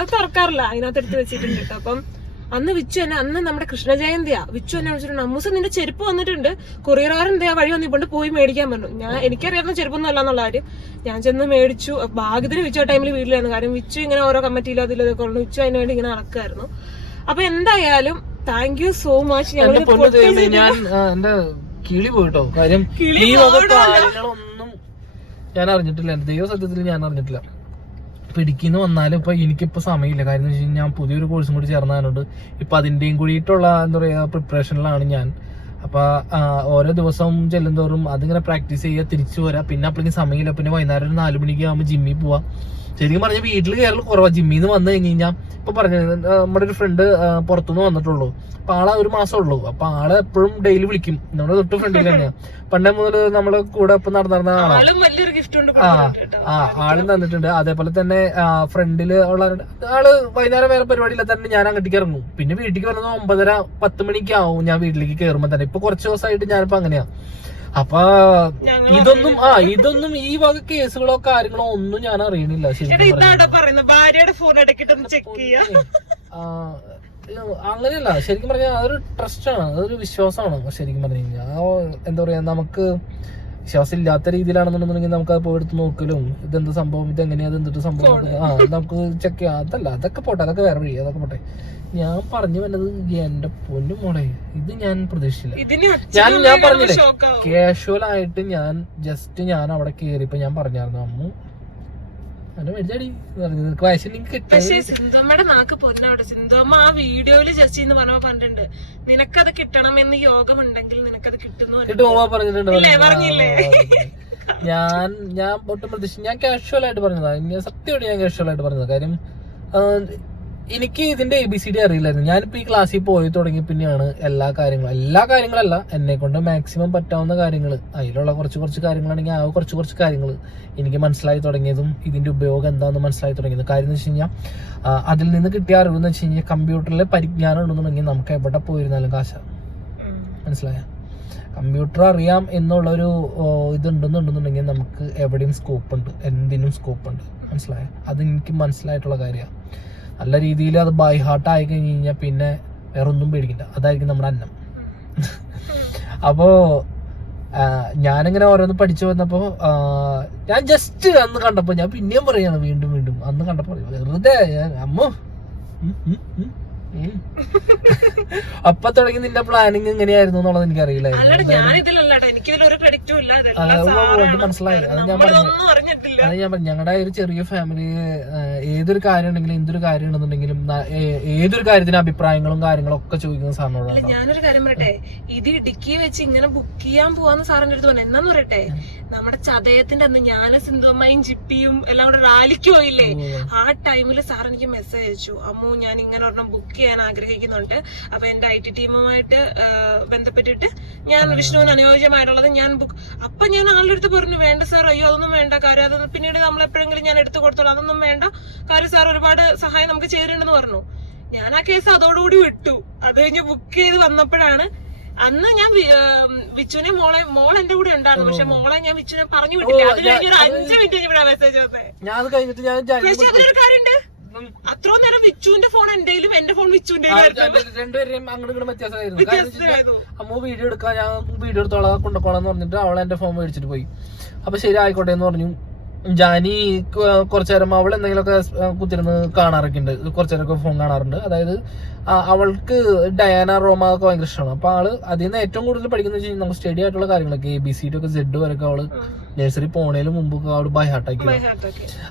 അത് തുറക്കാറില്ല. അതിനകത്ത് എടുത്ത് വെച്ചിട്ടുണ്ട്. കേട്ടോ അപ്പം അന്ന് വിച്ചു എന്നെ അന്ന് നമ്മുടെ കൃഷ്ണജയന്തിയാ. വിച്ചു എന്നെ വിളിച്ചിട്ടുണ്ട്. അമ്മൂസ് നിന്റെ ചെരുപ്പ് വന്നിട്ടുണ്ട്. കൊറിയറാർ എന്താ വഴി വന്നിപ്പോണ്ട് പോയി മേടിക്കാൻ പറഞ്ഞു. ഞാൻ എനിക്കറിയാവുന്ന ചെരുപ്പൊന്നും അല്ല എന്നുള്ള കാര്യം. ഞാൻ ചെന്ന് മേടിച്ചു. ഭാഗ്യത്തിന് വിച്ചു ആ ടൈമിൽ വീട്ടിലായിരുന്നു. കാര്യം വിച്ചു ഇങ്ങനെ ഓരോ കമ്മിറ്റിയിലോ അതിലോ ഇതൊക്കെ ഉള്ളു. വിച്ചു അതിന് വേണ്ടി ഇങ്ങനെ നടക്കായിരുന്നു അപ്പൊ എന്തായാലും താങ്ക് യു സോ മച്ച് ഞാൻ എന്റെ കിളി പോയിട്ടോ. കാര്യം ഈ വക പോകണമല്ലോ. കാര്യങ്ങളൊന്നും ഞാൻ അറിഞ്ഞിട്ടില്ല. ദൈവ സത്യത്തിൽ ഞാൻ അറിഞ്ഞിട്ടില്ല. പിടിക്കുന്ന വന്നാലും ഇപ്പൊ എനിക്കിപ്പോ സമയമില്ല. കാര്യം വെച്ച് കഴിഞ്ഞാൽ ഞാൻ പുതിയൊരു കോഴ്സും കൂടി ചേർന്നതുകൊണ്ട് ഇപ്പൊ അതിന്റെയും കൂടിയിട്ടുള്ള എന്താ പറയാ പ്രിപ്പറേഷനിലാണ് ഞാൻ. അപ്പൊ ഓരോ ദിവസവും ചെല്ലുന്തോറും അതിങ്ങനെ പ്രാക്ടീസ് ചെയ്യുക തിരിച്ചു വരാ. പിന്നെ അപ്പോഴേക്കും സമയമില്ല. പിന്നെ വൈകുന്നേരം ഒരു നാല് മണിക്ക് ആകുമ്പോൾ ജിമ്മിൽ പോവാ. ശരിക്കും പറഞ്ഞാൽ വീട്ടിൽ കയറൽ കുറവാ. ജിമ്മിൽ നിന്ന് വന്നു കഴിഞ്ഞ് കഴിഞ്ഞാൽ ഇപ്പൊ പറഞ്ഞു നമ്മുടെ ഒരു ഫ്രണ്ട് പുറത്തുനിന്ന് വന്നിട്ടുള്ളൂ. അപ്പൊ ആളെ ഒരു മാസം ഉള്ളൂ. അപ്പൊ ആളെ എപ്പോഴും ഡെയിലി വിളിക്കും. നമ്മുടെ തൊട്ട് ഫ്രണ്ടിൽ തന്നെയാ. പണ്ടേ മുതൽ നമ്മളെ കൂടെ ഇപ്പൊ നടന്നിരുന്ന ആളാ. ആളും വലിയൊരു ഗിഫ്റ്റ് ഉണ്ട് ആ ആളും തന്നിട്ടുണ്ട്. അതേപോലെ തന്നെ ഫ്രണ്ടിൽ ഉള്ള ആൾ വൈകുന്നേരം വേറെ പരിപാടി പരിപാടിയില്ല തന്നെ ഞാൻ അങ്ങോട്ടേക്ക് ഇറങ്ങും. പിന്നെ വീട്ടിലേക്ക് വരുന്നത് ഒമ്പതര പത്ത് മണിക്ക് ആവും ഞാൻ വീട്ടിലേക്ക് കയറുമ്പോ തന്നെ. ഇപ്പൊ കുറച്ച് ദിവസമായിട്ട് ഞാനിപ്പോ അങ്ങനെയാ. അപ്പൊ ഇതൊന്നും ആ ഇതൊന്നും ഈ വക കേസുകളോ കാര്യങ്ങളോ ഒന്നും ഞാൻ അറിയണില്ല. ശരി. ഭാര്യയുടെ ഫോൺ ഇടയ്ക്കിട്ടൊന്ന് ചെക്ക് ചെയ്യാ. അങ്ങനെയല്ല. ശരിക്കും പറഞ്ഞാൽ അതൊരു ട്രസ്റ്റ് ആണ്. അതൊരു വിശ്വാസമാണ് ശരിക്കും പറഞ്ഞു കഴിഞ്ഞാൽ എന്താ പറയാ നമുക്ക് വിശ്വാസം ഇല്ലാത്ത രീതിയിലാണെന്നുണ്ടെന്നുണ്ടെങ്കിൽ നമുക്ക് അത് പോയി എടുത്ത് നോക്കലും ഇതെന്ത് സംഭവം ഇത് എങ്ങനെയാ എന്തിട്ട് സംഭവം ആ നമുക്ക് ചെക്ക് ചെയ്യാം. അതല്ല അതൊക്കെ പോട്ടെ. അതൊക്കെ വേറെ വഴി അതൊക്കെ പോട്ടെ. ഞാൻ പറഞ്ഞു വന്നത് എന്റെ പൊന്നു മോളെ ഇത് ഞാൻ പ്രതീക്ഷിച്ചില്ല. ഞാൻ ഞാൻ പറഞ്ഞില്ലേ കാഷ്വൽ ആയിട്ട് ഞാൻ ജസ്റ്റ് ഞാൻ അവിടെ കയറിയപ്പോ ഞാൻ പറഞ്ഞായിരുന്നു അമ്മു എന്നെ മേടിച്ചാടി നിനക്ക് വയസ്സിലേക്ക് കിട്ടാൻ പക്ഷേ സിന്ധുമ്മയുടെ നാക്ക് പൊന്നോട് സിന്ധുമ്മ ആ വീഡിയോയിൽ ജസ്റ്റ് എന്ന് പറഞ്ഞിട്ടുണ്ട് നിനക്കത് നിനക്കത് കിട്ടുന്നു. പറഞ്ഞില്ലേ? ഞാൻ ഞാൻ ഒട്ടും പ്രതീക്ഷ ഞാൻ കാഷ്വൽ ആയിട്ട് പറഞ്ഞതാ. സത്യമായിട്ട് ഞാൻ കാഷ്വൽ ആയിട്ട് പറഞ്ഞത്. കാര്യം എനിക്ക് ഇതിന്റെ എ ബി സി ഡി അറിയില്ലായിരുന്നു. ഞാനിപ്പോ ഈ ക്ലാസ്സിൽ പോയി തുടങ്ങി പിന്നെയാണ് എല്ലാ കാര്യങ്ങളും. എല്ലാ കാര്യങ്ങളല്ല എന്നെ കൊണ്ട് മാക്സിമം പറ്റാവുന്ന കാര്യങ്ങൾ അതിലുള്ള കുറച്ച് കുറച്ച് കാര്യങ്ങളാണെങ്കിൽ ആ കുറച്ച് കുറച്ച് കാര്യങ്ങൾ എനിക്ക് മനസ്സിലായി തുടങ്ങിയതും ഇതിന്റെ ഉപയോഗം എന്താണെന്ന് മനസ്സിലായി തുടങ്ങിയത്. കാര്യം എന്ന് വെച്ച് കഴിഞ്ഞാൽ അതിൽ നിന്ന് കിട്ടിയ അറിവ് എന്ന് വെച്ച് കഴിഞ്ഞാൽ കമ്പ്യൂട്ടറിലെ പരിജ്ഞാനം ഉണ്ടെന്നുണ്ടെങ്കിൽ നമുക്ക് എവിടെ പോയിരുന്നാലും കാശാണ് മനസ്സിലായ? കമ്പ്യൂട്ടർ അറിയാം എന്നുള്ളൊരു ഇതുണ്ടെന്നുണ്ടെന്നുണ്ടെങ്കിൽ നമുക്ക് എവിടെയും സ്കോപ്പ് ഉണ്ട് എന്തിനും സ്കോപ്പ് ഉണ്ട്. മനസ്സിലായ? അത് എനിക്ക് മനസ്സിലായിട്ടുള്ള കാര്യമാണ് നല്ല രീതിയിൽ അത് ബൈ ഹാർട്ട് ആയി കഴിഞ്ഞ് കഴിഞ്ഞാൽ പിന്നെ വേറെ ഒന്നും പേടിക്കില്ല അതായിരിക്കും നമ്മുടെ അന്നം. അപ്പോ ഞാനിങ്ങനെ ഓരോന്ന് പഠിച്ചു വന്നപ്പോ ഞാൻ ജസ്റ്റ് അന്ന് കണ്ടപ്പോ ഞാൻ പിന്നെയും പറയാണ് വീണ്ടും വീണ്ടും. അന്ന് കണ്ടപ്പോ വെറുതെ അമ്മ. അപ്പൊ തുടങ്ങി നിന്റെ പ്ലാനിങ് എങ്ങനെയായിരുന്നു എന്നുള്ളത് എനിക്ക് അറിയില്ല അറിയില്ലായിരുന്നു മനസ്സിലായി. അത് ഞാൻ പറഞ്ഞു. അത് ഞാൻ പറഞ്ഞു. ഞങ്ങളുടെ ഒരു ചെറിയ ഫാമിലി ഏതൊരു കാര്യം ഉണ്ടെങ്കിലും എന്തൊരു കാര്യം ഉണ്ടെന്നുണ്ടെങ്കിലും ഏതൊരു കാര്യത്തിന് അഭിപ്രായങ്ങളും കാര്യങ്ങളും ഒക്കെ ചോദിക്കുന്ന സാറിനോട് ഞാനൊരു കാര്യം പറയട്ടെ. ഇത് ഇടുക്കി വെച്ച് ഇങ്ങനെ ബുക്ക് ചെയ്യാൻ പോവാന്ന് സാറിന്റെ അടുത്ത് പറഞ്ഞു. എന്നാന്ന് പറയട്ടെ? നമ്മുടെ ചതയത്തിന്റെ അന്ന് ഞാനും സിന്ധുമ്മയും ജിപ്പിയും എല്ലാം കൂടെ റാലിക്ക് പോയില്ലേ? ആ ടൈമിൽ സാർ എനിക്ക് മെസ്സേജ് അയച്ചു. അമ്മു ഞാൻ ഇങ്ങനെ ഒരെണ്ണം ബുക്ക് ചെയ്യാൻ ആഗ്രഹിക്കുന്നുണ്ട്. അപ്പൊ എന്റെ ഐ ടി ടീമുമായിട്ട് ബന്ധപ്പെട്ടിട്ട് ഞാൻ വിഷ്ണുവിന് അനുയോജ്യമായിട്ടുള്ളത് ഞാൻ ബുക്ക് അപ്പൊ ഞാൻ ആളുടെ അടുത്ത് പറഞ്ഞു വേണ്ട സാർ അയ്യോ അതൊന്നും വേണ്ട കാര്യം അതൊന്നും പിന്നീട് നമ്മൾ എപ്പോഴെങ്കിലും ഞാൻ എടുത്തു കൊടുത്തോളാം അതൊന്നും വേണ്ട. കാര്യം സാർ ഒരുപാട് സഹായം നമുക്ക് ചെയ്തിട്ടുണ്ടെന്ന് പറഞ്ഞു. ഞാൻ ആ കേസ് അതോടുകൂടി വിട്ടു. അത് കഴിഞ്ഞ് ബുക്ക് ചെയ്ത് വന്നപ്പോഴാണ് അന്ന് ഞാൻ വിച്ചുനെ വിച്ചുവിനെ മോളെ മോൾ എന്റെ കൂടെ ഉണ്ടായിരുന്നു. പക്ഷെ മോളെ ഞാൻ വിച്ചുവിനെ പറഞ്ഞു വിട്ടില്ല. അത് കഴിഞ്ഞ് ഒരു അഞ്ചു മിനിറ്റ് കഴിഞ്ഞപ്പോഴാണ് മെസ്സേജ് വന്നേ. ഞാൻ അത് കഴിഞ്ഞിട്ട് ഞാൻ പക്ഷെ അതിലൊരു കാര്യമുണ്ട്. അത്രയും നേരം വിച്ചുവിന്റെ ഫോൺ എന്റെയിലും എന്റെ ഫോൺ വിച്ചുവിന്റെ രണ്ടുപേരെയും അങ്ങോട്ടും വ്യത്യാസമായിരുന്നു. അമ്മ വീഡിയോ എടുക്കാൻ ഞാൻ വീഡിയോ എടുത്തോളാം കൊണ്ടക്കോളാം എന്ന് പറഞ്ഞിട്ട് അവൾ എന്റെ ഫോൺ മേടിച്ചിട്ട് പോയി. അപ്പൊ ശരി ആയിക്കോട്ടെ എന്ന് പറഞ്ഞു. ജാനി കുറച്ചു നേരം അവൾ എന്തെങ്കിലുമൊക്കെ ഒക്കെ കുത്തിരുന്ന് കാണാറൊക്കെ ഉണ്ട് കുറച്ചു നേരമൊക്കെ ഫോൺ കാണാറുണ്ട്. അതായത് അവൾക്ക് ഡയാന റോമ ഒക്കെ ഭയങ്കര ഇഷ്ടമാണ് അപ്പൊ ആൾ അതിൽ നിന്ന് ഏറ്റവും കൂടുതൽ പഠിക്കുന്ന വെച്ച് കഴിഞ്ഞാൽ നമുക്ക് സ്റ്റഡി ആയിട്ടുള്ള കാര്യങ്ങളൊക്കെ. എ ബി സി ഡി ഒക്കെ സെഡ് വരെയൊക്കെ അവൾ നഴ്സറി പോണേലും മുമ്പ് അവൾ ബൈ ഹാർട്ടാക്കി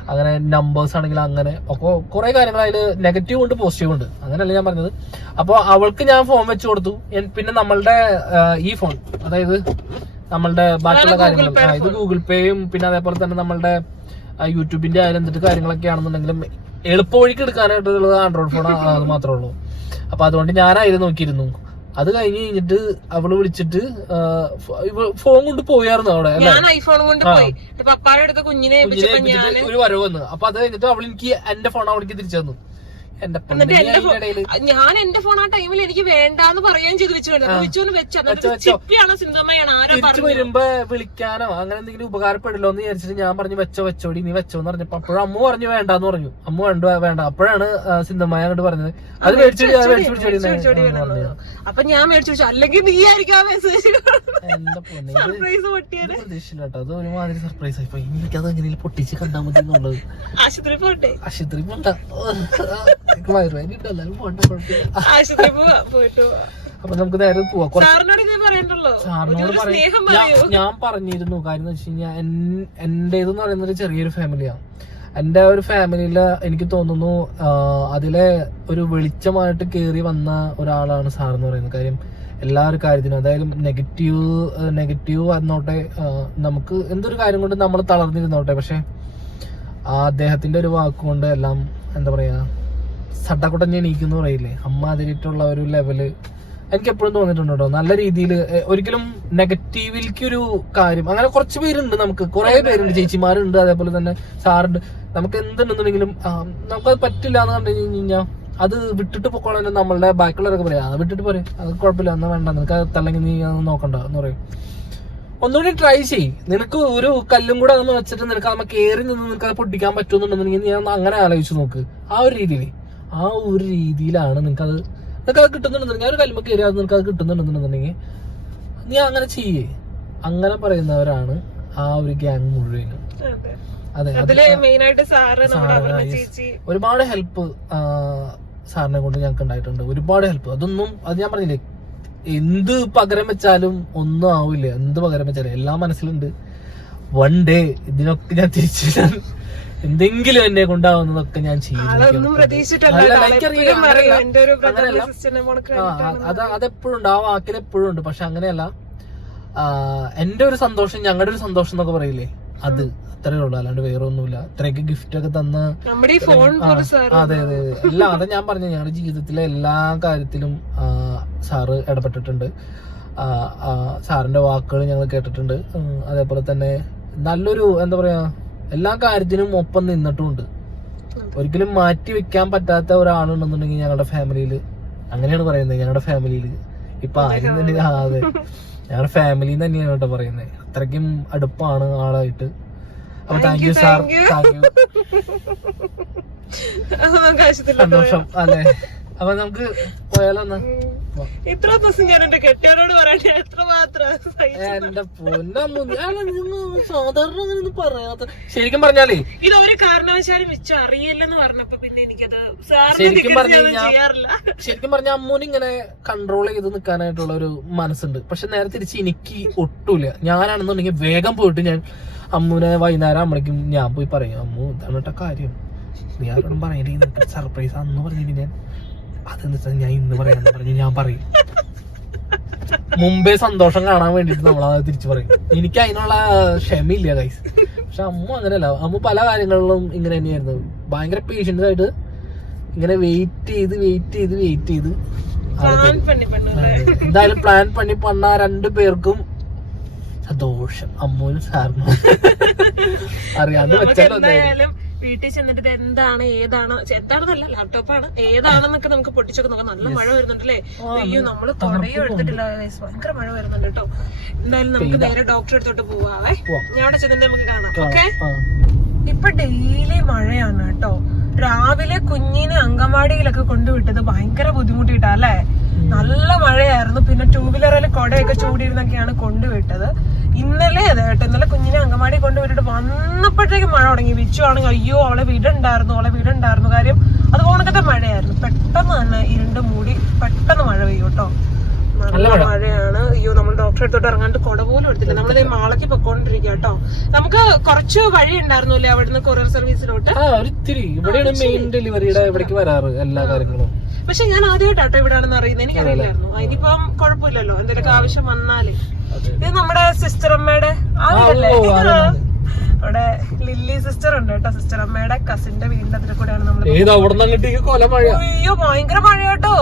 അങ്ങനെ നമ്പേഴ്സ് ആണെങ്കിൽ അങ്ങനെ ഒക്കെ കുറെ കാര്യങ്ങൾ അതിൽ നെഗറ്റീവ് ഉണ്ട് പോസിറ്റീവ് ഉണ്ട്. അങ്ങനെയല്ല ഞാൻ പറഞ്ഞത്. അപ്പോൾ അവൾക്ക് ഞാൻ ഫോൺ വെച്ച് കൊടുത്തു. പിന്നെ നമ്മളുടെ ഈ ഫോൺ അതായത് നമ്മളുടെ ബാക്കിയുള്ള കാര്യങ്ങളും ഇത് ഗൂഗിൾ പേയും പിന്നെ അതേപോലെ തന്നെ നമ്മളുടെ യൂട്യൂബിന്റെ ആയാലും എന്തിട്ട് കാര്യങ്ങളൊക്കെ ആണെന്നുണ്ടെങ്കിലും എളുപ്പ വഴിക്ക് എടുക്കാനായിട്ടുള്ളത് ആൻഡ്രോയിഡ് ഫോൺ അത് മാത്രമേ ഉള്ളൂ. അപ്പൊ അതുകൊണ്ട് ഞാനായിരുന്നു നോക്കിയിരുന്നു. അത് കഴിഞ്ഞ് കഴിഞ്ഞിട്ട് അവൾ വിളിച്ചിട്ട് ഫോൺ കൊണ്ട് പോയായിരുന്നു അവിടെ ഒരു വരവ് വന്ന്. അപ്പൊ അത് കഴിഞ്ഞിട്ട് അവൾ എനിക്ക് എന്റെ ഫോൺ അവൾക്ക് തിരിച്ചു തന്നു. എന്നിട്ട് എന്റെ ഞാൻ എന്റെ ഫോൺ ആ ടൈമിൽ എനിക്ക് വേണ്ടാന്ന് പറയുകയും ചെയ്തു വെച്ചു വിച്ചുവിന് വെച്ചു എന്നിട്ട് വെച്ചോ. ചിപ്പിയാണോ സിന്ധമ്മയാണ് ആരാ പറഞ്ഞു വരുമ്പോ വിളിക്കാനോ? അങ്ങനെ എന്തെങ്കിലും ഉപകാരപ്പെടില്ലോ എന്ന് വിചാരിച്ചിട്ട് ഞാൻ പറഞ്ഞു വെച്ചോ വെച്ചോടി നീ വെച്ചോ എന്ന് പറഞ്ഞപ്പോ അപ്പോഴും അമ്മ പറഞ്ഞു വേണ്ടാന്ന് പറഞ്ഞു. അമ്മ വേണ്ട വേണ്ട. അപ്പോഴാണ് സിന്ധമ്മ സിന്ധമായ അങ്ങോട്ട് പറഞ്ഞത്. അത് മേടിച്ചിട്ട് ഞാൻ മേടിച്ചു പിടിച്ചോടി അപ്പൊ ഞാൻ മേടിച്ചു വെച്ചു അല്ലെങ്കിൽ നീ ആയിരിക്കും മെസ്സേജ് സർപ്രൈസ് പൊട്ടിയത്. അത് ഒരുമാതിരി സർപ്രൈസ് ആയി എനിക്കത് എങ്ങനെയും പൊട്ടിച്ച് കണ്ടാൽ മതി എന്നുള്ളത്. ആശുപത്രി പോട്ടെ. ആശുപത്രി പോണ്ട. പോയിട്ട്. അപ്പൊ നമുക്ക് നേരെ പോവാം. സാറിനോട് ഞാൻ- പറഞ്ഞിരുന്നു. കാര്യം എന്ന് വെച്ച് കഴിഞ്ഞാൽ എന്റേതെന്ന് പറയുന്നത് ഒരു ചെറിയൊരു ഫാമിലിയാണ് എന്റെ ഒരു ഫാമിലിയിൽ എനിക്ക് തോന്നുന്നു അതിലെ ഒരു വെളിച്ചമായിട്ട് കേറി വന്ന ഒരാളാണ് സാർ എന്ന് പറയുന്നത്. കാര്യം എല്ലാ ഒരു കാര്യത്തിനും അതായത് നെഗറ്റീവ് നെഗറ്റീവ് വന്നോട്ടെ നമുക്ക് എന്തൊരു കാര്യം കൊണ്ട് നമ്മൾ തളർന്നിരുന്നോട്ടെ. പക്ഷെ ആ അദ്ദേഹത്തിന്റെ ഒരു വാക്കുകൊണ്ട് എല്ലാം എന്താ പറയാ സട്ടക്കുടഞ്ഞ് എണീക്കുന്നു പറയില്ലേ? അമ്മ അതിരിട്ടുള്ള ഒരു ലെവൽ എനിക്ക് എപ്പോഴും തോന്നിയിട്ടുണ്ട്? കേട്ടോ നല്ല രീതിയിൽ ഒരിക്കലും നെഗറ്റീവിലേക്ക് ഒരു കാര്യം. അങ്ങനെ കുറച്ച് പേരുണ്ട് നമുക്ക്. കുറെ പേരുണ്ട്. ചേച്ചിമാരുണ്ട്. അതേപോലെ തന്നെ സാറുണ്ട്. നമുക്ക് എന്തുണ്ടെന്നുണ്ടെങ്കിലും നമുക്ക് നമുക്കത് പറ്റില്ല എന്ന് പറഞ്ഞു കഴിഞ്ഞാൽ അത് വിട്ടിട്ട് പൊക്കോളാൻ നമ്മളുടെ ബാക്കിയുള്ളവരൊക്കെ പറയാം. അത് വിട്ടിട്ട് പോരെ അത് കുഴപ്പമില്ല. എന്നാ വേണ്ട. നിനക്ക് അതല്ലെങ്കിൽ നീ അത് നോക്കണ്ട എന്ന് പറയും. ഒന്നുകൂടി ട്രൈ ചെയ് നിനക്ക് ഒരു കല്ലും കൂടെ അതൊന്ന് വെച്ചിട്ട് നിനക്ക് അമ്മ കയറി നിന്ന് നിനക്ക് അത് പൊട്ടിക്കാൻ പറ്റുമെന്നുണ്ടെന്നുണ്ടെങ്കിൽ നീ അങ്ങനെ ആലോചിച്ച് നോക്ക്. ആ ഒരു രീതിയിൽ. ആ ഒരു രീതിയിലാണ് നിങ്ങൾക്ക് അത് നിനക്ക് അത് കിട്ടുന്നുണ്ടെന്നുണ്ടെങ്കിൽ ആ ഒരു കല്ലുമ്പ കയറി അത് നിനക്ക് അത് കിട്ടുന്നുണ്ടെന്നുണ്ടെന്നുണ്ടെങ്കിൽ നീ അങ്ങനെ ചെയ്യേ. അങ്ങനെ പറയുന്നവരാണ് ആ ഒരു ഗ്യാങ് മുഴുവനും. അതെ. ഒരുപാട് ഹെൽപ്പ് സാറിനെ കൊണ്ട് ഞങ്ങൾക്ക് ഉണ്ടായിട്ടുണ്ട്. ഒരുപാട് ഹെൽപ്പ് അതൊന്നും അത് ഞാൻ പറഞ്ഞില്ലേ എന്ത് പകരം വെച്ചാലും ഒന്നും ആവില്ല. എന്ത് പകരം വെച്ചാലും എല്ലാം മനസ്സിലുണ്ട്. വൺ ഡേ ഇതിനൊക്കെ ഞാൻ തിരിച്ചു എന്തെങ്കിലും എന്നെ കൊണ്ടാവുന്നതൊക്കെ ഞാൻ അല്ല, അത് അതെപ്പോഴും ഉണ്ട് ആ വാക്കിൽ എപ്പോഴും ഉണ്ട്. പക്ഷെ അങ്ങനെയല്ല. എന്റെ ഒരു സന്തോഷം ഞങ്ങളുടെ ഒരു സന്തോഷം എന്നൊക്കെ പറയില്ലേ? അത് അത്രേ ഉള്ളു. അല്ലാണ്ട് വേറെ ഒന്നുമില്ല അത്രയൊക്കെ ഗിഫ്റ്റ് ഒക്കെ തന്ന അതെ അതെ എല്ലാം അതാ ഞാൻ പറഞ്ഞു ഞങ്ങളുടെ ജീവിതത്തിലെ എല്ലാ കാര്യത്തിലും സാറ് ഇടപെട്ടിട്ടുണ്ട്. സാറിന്റെ വാക്കുകൾ ഞങ്ങൾ കേട്ടിട്ടുണ്ട്. അതേപോലെ തന്നെ നല്ലൊരു എന്താ പറയാ എല്ലാ കാര്യത്തിനും ഒപ്പം നിന്നിട്ടുണ്ട്. ഒരിക്കലും മാറ്റി വെക്കാൻ പറ്റാത്ത ഒരാളുണ്ടെന്നുണ്ടെങ്കിൽ ഞങ്ങളുടെ ഫാമിലിയിൽ അങ്ങനെയാണ് പറയുന്നത് ഞങ്ങളുടെ ഫാമിലിയിൽ ഇപ്പൊ ആരും തന്നെ അതെ. ഞങ്ങളുടെ ഫാമിലി തന്നെയാണ് കേട്ടോ പറയുന്നത്. അത്രയ്ക്കും അടുപ്പാണ് ആളായിട്ട്. അപ്പൊ thank you sir. Thank you സന്തോഷം അല്ലെ അപ്പൊ നമുക്ക് പോയാലോ ഇത്ര ദിവസം ഞാൻ എന്റെ കെട്ടിയാരോട് പറയട്ടെ എത്ര മാത്രം എന്റെ പൊന്നമ്മ സാധാരണ അങ്ങനെ ഒന്നും പറയാത്ത ശരിക്കും പറഞ്ഞാലേ ഇത് ഒരു കാരണവശാലും മിച്ചം അറിയില്ലെന്ന് പറഞ്ഞപ്പോ പിന്നെ എനിക്കത് ശരിക്കും ചെയ്യാറില്ല. ശരിക്കും പറഞ്ഞ അമ്മൂന് ഇങ്ങനെ കൺട്രോൾ ചെയ്ത് നിൽക്കാനായിട്ടുള്ള ഒരു മനസ്സുണ്ട്. പക്ഷെ നേരെ തിരിച്ച് എനിക്ക് ഒട്ടുമില്ല ഞാനാണെന്നുണ്ടെങ്കിൽ വേഗം പോയിട്ട് ഞാൻ അമ്മൂനെ വൈകുന്നേരം അമ്മയ്ക്കും ഞാൻ പോയി പറയും അമ്മു ഇതാണ് കേട്ടോ കാര്യം. നീ ആരോടും പറയുന്നത് സർപ്രൈസ് അന്ന് പറഞ്ഞിട്ട് ഞാൻ? അതെന്ന് വെച്ചാൽ ഞാൻ ഇന്ന് പറയാന്ന് പറഞ്ഞു ഞാൻ പറയും. മുമ്പേ സന്തോഷം കാണാൻ വേണ്ടിട്ട് നമ്മൾ അത് തിരിച്ചു പറയും. എനിക്ക് അതിനുള്ള ക്ഷമയില്ല ഗൈസ് പക്ഷെ അമ്മ അങ്ങനെയല്ല. അമ്മ പല കാര്യങ്ങളിലും ഇങ്ങനെ തന്നെയായിരുന്നു. ഭയങ്കര പേഷ്യൻസ് ആയിട്ട് ഇങ്ങനെ വെയിറ്റ് ചെയ്ത് വെയിറ്റ് ചെയ്ത് വെയിറ്റ് ചെയ്ത്. പണി എന്തായാലും പ്ലാൻ പണി പണ്ണ രണ്ടു പേർക്കും സന്തോഷം. അമ്മൂനും സാറിനും. അറിയാതെ വെച്ചാലും വീട്ടിൽ ചെന്നിട്ട് ഇത് എന്താണ് ഏതാണ് എന്താണെന്നല്ല ലാപ്ടോപ്പാണ് ഏതാണെന്നൊക്കെ നമുക്ക് പൊട്ടിച്ചൊക്കെ നോക്കാം. നല്ല മഴ വരുന്നുണ്ടല്ലേ? അയ്യോ നമ്മൾ കുറേ എടുത്തിട്ടില്ല. ഭയങ്കര മഴ വരുന്നുണ്ട് കേട്ടോ. എന്തായാലും നമുക്ക് നേരെ ഡോക്ടറെ അടുത്തോട്ട് പോവാവേ. പോവാം. ഞാൻ അവിടെ ചെന്നിട്ട് നമുക്ക് കാണാം. ഓക്കെ. ഇപ്പൊ ഡെയിലി മഴയാണ് കേട്ടോ. രാവിലെ കുഞ്ഞിനെ അങ്കമാടിയിലൊക്കെ കൊണ്ടുവിട്ടത് ഭയങ്കര ബുദ്ധിമുട്ടിട്ടാ അല്ലേ? നല്ല മഴയായിരുന്നു. പിന്നെ ടൂ വീലറിൽ കൊടയൊക്കെ ചൂടിയിരുന്നൊക്കെയാണ് കൊണ്ടുവിട്ടത്. ഇന്നലെ അതായിട്ട് ഇന്നലെ കുഞ്ഞിനെ അങ്കമാടി കൊണ്ട് വിട്ടിട്ട് വന്നപ്പോഴത്തേക്ക് മഴ തുടങ്ങി. വിച്ചു ആണെങ്കിൽ അയ്യോ അവളെ വീടുണ്ടായിരുന്നു അവളെ വീടുണ്ടായിരുന്നു. കാര്യം അതുപോലത്തെ മഴയായിരുന്നു. പെട്ടെന്ന് തന്നെ ഇരുണ്ട് മൂടി പെട്ടെന്ന് മഴ പെയ്യും കേട്ടോ. നല്ല മഴയാണ്. അയ്യോ നമ്മൾ ഡോക്ടറെ അടുത്തോട്ട് ഇറങ്ങാണ്ട് കുട പോലും എടുത്തില്ല. നമ്മളിത് മാളയ്ക്ക് പൊക്കോണ്ടിരിക്കുക കേട്ടോ. നമുക്ക് കുറച്ച് വഴി ഉണ്ടായിരുന്നു അല്ലേ അവിടുന്ന് കൊറിയർ സർവീസിലോട്ട് ഇവിടെയാണ് മെയിൻ ഡെലിവറിയുടെ ഇവിടേക്ക് വരാറ് എല്ലാ കാര്യങ്ങളും. പക്ഷെ ഞാൻ ആദ്യമായിട്ടാട്ടോ ഇവിടാണെന്ന് അറിയുന്നത്. എനിക്കറിയില്ലായിരുന്നു. അതിനിപ്പം കുഴപ്പമില്ലല്ലോ. എന്തെങ്കിലും ആവശ്യം വന്നാൽ. ഇത് നമ്മുടെ സിസ്റ്റർ അമ്മയുടെ. അവിടെ ലില്ലി സിസ്റ്റർ ഉണ്ട് കേട്ടോ. സിസ്റ്റർ അമ്മയുടെ കസിന്റെ വീടിന്റെ അതിൽ കൂടെയാണ് നമ്മൾ അയ്യോ ഭയങ്കര മഴ കേട്ടോ.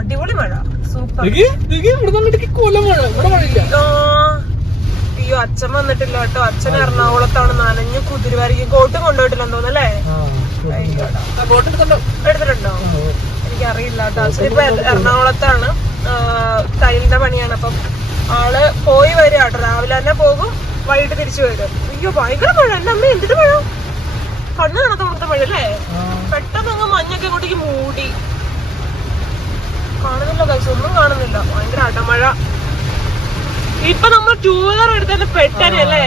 അടിപൊളി മഴ. സൂപ്പർ. അച്ഛൻ വന്നിട്ടില്ല കേട്ടോ. അച്ഛൻ എറണാകുളത്താണ്. നനഞ്ഞ് കുതിരുവാരിക്ക് ബോട്ട് കൊണ്ടുപോയിട്ടില്ലെന്ന് തോന്നല്ലേ എടുത്തിട്ടുണ്ടോ? എനിക്ക് അറിയില്ല എനിക്കറിയില്ല കേട്ടോ അച്ഛൻ ഇപ്പൊ എറണാകുളത്താണ്. തൈലിന്റെ പണിയാണ്. അപ്പം ആൾ പോയി വരിക കേട്ടോ. രാവിലെ തന്നെ പോകും. വൈകിട്ട് തിരിച്ചു വരും. അയ്യോ ഭയങ്കര മഴ. എന്റെ അമ്മ എന്തിട്ട് മഴ? കണ്ണു കാണാത്ത കൊടുത്ത മഴ അല്ലേ? പെട്ടെന്ന് അങ്ങ് മഞ്ഞൊക്കെ കൂട്ടിക്ക് മൂടി. കാണുന്നില്ല കൈസ് ഒന്നും കാണുന്നില്ല. ഭയങ്കര അടമഴ. ഇപ്പൊ നമ്മൾ ടൂ വീലർ എടുത്തന്നെ പെട്ടെന്ന് അല്ലേ?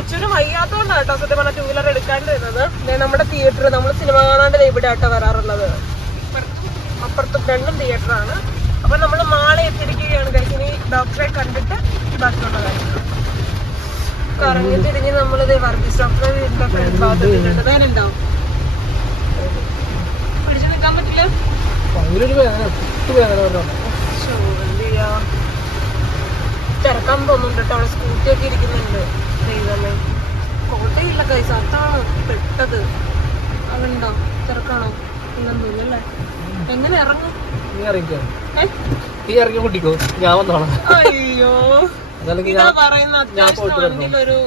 ഇച്ചിരി വയ്യാത്തോണ്ടാണ് കേട്ടോ സത്യം പറഞ്ഞാൽ ടൂ വീലർ എടുക്കാണ്ടിരുന്നത് നമ്മുടെ തിയേറ്റർ നമ്മൾ സിനിമ കാണാണ്ട് ഇവിടെ ആട്ടോ വരാറുള്ളത്. അപ്പുറത്തും രണ്ടും തിയേറ്ററാണ് അപ്പൊ നമ്മൾ മാളെ എത്തിയിരിക്കുകയാണ്. ഇനി ഡോക്ടറെ കണ്ടിട്ട് ബാക്കിയുള്ള കാര്യങ്ങൾ കറങ്ങി തിരിഞ്ഞ് നമ്മളിത് വർഗീസ് ഡോക്ടറെ വീടിന്റെ ഫ്രണ്ട് ഭാഗത്തിട്ടുണ്ട് വേനുണ്ടോ പിടിച്ചു നിൽക്കാൻ പറ്റില്ല? ഭയങ്കര വേദന ഒട്ടു വേദന? തിരക്കാൻ തോന്നുന്നുണ്ട് കേട്ടോ അവിടെ സ്കൂട്ടി ഒക്കെ ഇരിക്കുന്നുണ്ട്. ദൈവമേ. കോട്ടയില്ല കൈസ് അതാണ് പെട്ടത്. അതുണ്ടോ? തിരക്കാണോ? ഇല്ലെന്നില്ലല്ലേ എങ്ങനെ ഇറങ്ങും? നീ ഇറങ്ങി പൊട്ടിക്കോ. ഞാൻ വന്നോളാം. അയ്യോ. അതല്ലെങ്കിൽ ഇതാ ഞാൻ പറയുന്ന ഞാൻ അത്യാവശ്യം വരണോ? വണ്ടിയിലൊരു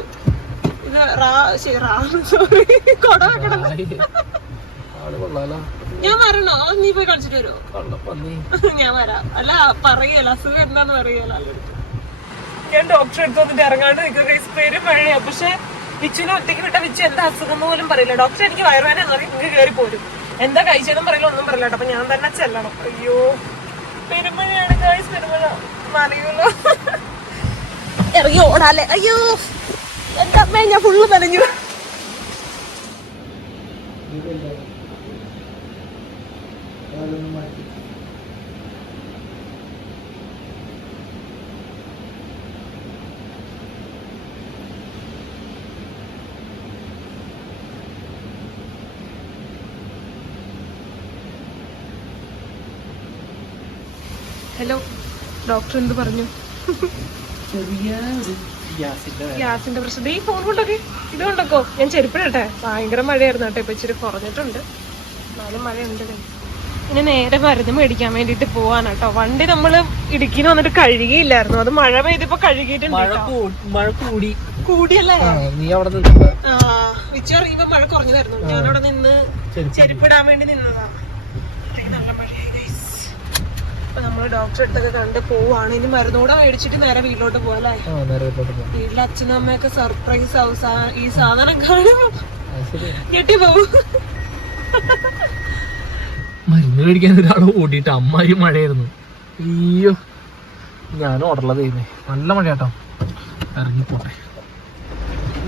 ഇത് റാ ശരി റാ സോറി. കൊട വെക്കണം. ഞാൻ വരണോ? നീ പോയി കളിച്ചിട്ട് വരുമോ ഞാൻ വരാം. അല്ല പറയല അസുഖം എന്താന്ന് പറയല ഞാൻ ഡോക്ടറെ അടുത്ത് വന്നിട്ട് ഇറങ്ങാണ്ട് നിൽക്കുക പേര് മഴയാണ് പക്ഷെ വിച്ചുവിനെ ഒറ്റയ്ക്ക് വിട്ട വിച്ചു എന്താ അസുഖം പോലും പറയില്ല. ഡോക്ടർ എനിക്ക് വയറുവേന എന്ന് പറയും നിങ്ങൾക്ക് കയറി പോരും. എന്താ കഴിച്ചതെന്നും പറയില്ല ഒന്നും പറയില്ല അപ്പൊ ഞാൻ തന്നെ ചെല്ലണം. അയ്യോ. പെരുമഴയാണ് ഗായ്സ് പെരുമഴ മറിയുള്ളൂ ഇറങ്ങി ഓടാല്ലേ? അയ്യോ. എന്താ അമ്മയെ ഞാൻ ഫുള്ള് നനഞ്ഞു. ഹലോ ഡോക്ടർ എന്ത് പറഞ്ഞു? ഗ്യാസിന്റെ പ്രശ്നം. ഈ ഫോൺ കൊണ്ടൊക്കെ ഇത് കൊണ്ടൊക്കോ. ഞാൻ ചെരുപ്പിടട്ടെ ഭയങ്കര മഴയായിരുന്നു കേട്ടോ. ഇപ്പൊ ഇച്ചിരി കുറഞ്ഞിട്ടുണ്ട്. എന്നാലും മഴയുണ്ട് ഉണ്ട് ഇനി നേരെ മരുന്ന് മേടിക്കാൻ വേണ്ടിട്ട് പോവാണ് കേട്ടോ. വണ്ടി നമ്മൾ ഇടുക്കിന്ന് വന്നിട്ട് കഴുകിയില്ലായിരുന്നു. അത് മഴ പെയ്തിപ്പോ കഴുകിയിട്ടുണ്ട് മഴ കേട്ടോ. കൂടി. കൂടിയല്ലേ? നീ അവിടെ വിച്ചു മഴ കുറഞ്ഞതായിരുന്നു. ഞാനവിടെ നിന്ന് ചെരുപ്പ് ചെരുപ്പിടാൻ വേണ്ടി നിന്നതാ. ഡോക്ടറെ അടുത്തൊക്കെ കണ്ട് പോവാണ്. ഇനി മരുന്നൂടെ മേടിച്ചിട്ട് നേരെ വീട്ടിലോട്ട് പോവാല്ലേ വീട്ടിലെ അച്ഛനും അമ്മയൊക്കെ സർപ്രൈസ് ആവും ഈ സാധനം കാണുമ്പോ ശരിയാ. ഞെട്ടി പോവും മരുന്ന് മേടിക്കാൻ ഒരാൾ ഓടിയിട്ട് അമ്മായി മഴയായിരുന്നു. അയ്യോ ഞാൻ ഓടല ചെയ്യുന്നേ നല്ല മഴ കേട്ടോ ഇറങ്ങിപ്പോട്ടെ.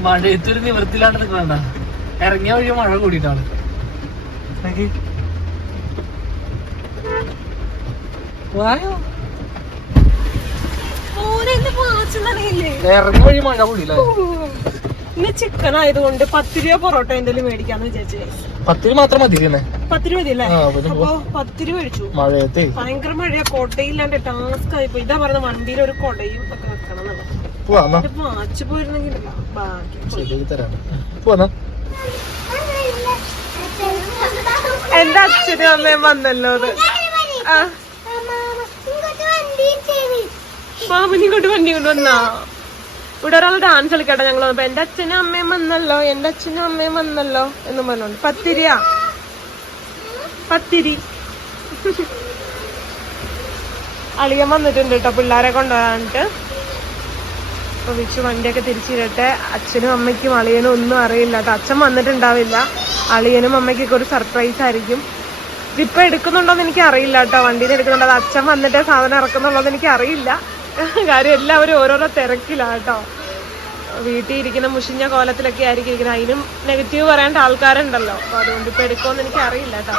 മഴയത്തൊരു നിവൃത്തിലാണ് നിൽക്കണ്ട ഇറങ്ങിയ വഴി മഴ കൂടിയിട്ടാണ് എന്നെ വഴി മഴ കൂടിയില്ലേ ഇന്ന് ചിക്കൻ ആയതുകൊണ്ട് പത്ത് രൂപ പൊറോട്ട എന്തെങ്കിലും മേടിക്കാന്ന് വിചാരിച്ചേ. രൂപ മാത്രം മതി പത്ത് രൂപ മതിയല്ലേ? അപ്പൊ പത്ത് രൂപ മേടിച്ചു. മഴയത്തെ. ഭയങ്കര മഴയാ കൊടയില്ലാണ്ട് ടാസ്ക് ആയിപ്പോ ഇതാ പറഞ്ഞ വണ്ടിയിൽ ഒരു കൊടയും ഒക്കെ വെക്കണം വാച്ച് പോയിരുന്നെങ്കിൽ എന്റെ അച്ഛനും അമ്മയും വന്നല്ലോ അത് ആ. മാമനി കൊണ്ട് വണ്ടി കൊണ്ടുവന്നാ. ഇവിടെ ഒരാൾ ഡാൻസ് കളിക്കട്ടെ ഞങ്ങൾ വന്നപ്പോ എന്റെ അച്ഛനും അമ്മയും വന്നല്ലോ എന്റെ അച്ഛനും അമ്മയും വന്നല്ലോ എന്ന് പറഞ്ഞോണ്ട്. പത്തിരിയാ. പത്തിരി. അളിയൻ വന്നിട്ടുണ്ട് കേട്ടോ പിള്ളേരെ കൊണ്ടുപോകാനിട്ട് അപ്പൊ വിച്ചു വണ്ടിയൊക്കെ തിരിച്ചിരട്ടെ അച്ഛനും അമ്മയ്ക്കും അളിയനും ഒന്നും അറിയില്ല കേട്ടോ അച്ഛൻ വന്നിട്ടുണ്ടാവില്ല. അളിയനും അമ്മയ്ക്കൊക്കെ ഒരു സർപ്രൈസ് ആയിരിക്കും. ഇതിപ്പോ എടുക്കുന്നുണ്ടോന്ന് എനിക്ക് അറിയില്ല കേട്ടോ വണ്ടിയിൽ എടുക്കുന്നുണ്ടോ. അത് അച്ഛൻ വന്നിട്ട് സാധനം ഇറക്കുന്നുണ്ടോന്ന് എനിക്ക് അറിയില്ല കാര്യം എല്ലാവരും ഓരോരോ തിരക്കിലാ കേട്ടോ വീട്ടിൽ ഇരിക്കുന്ന മുഷിഞ്ഞ കോലത്തിലൊക്കെ ആയിരിക്കും ഇരിക്കുന്നത്. അതിനും നെഗറ്റീവ് പറയേണ്ട ആൾക്കാരുണ്ടല്ലോ. അപ്പൊ അതുകൊണ്ട് ഇപ്പൊ എടുക്കുമെന്ന് എനിക്ക് അറിയില്ല കേട്ടോ.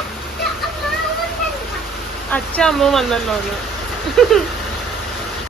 അച്ഛ അമ്മ വന്നല്ലോ ഒന്ന്.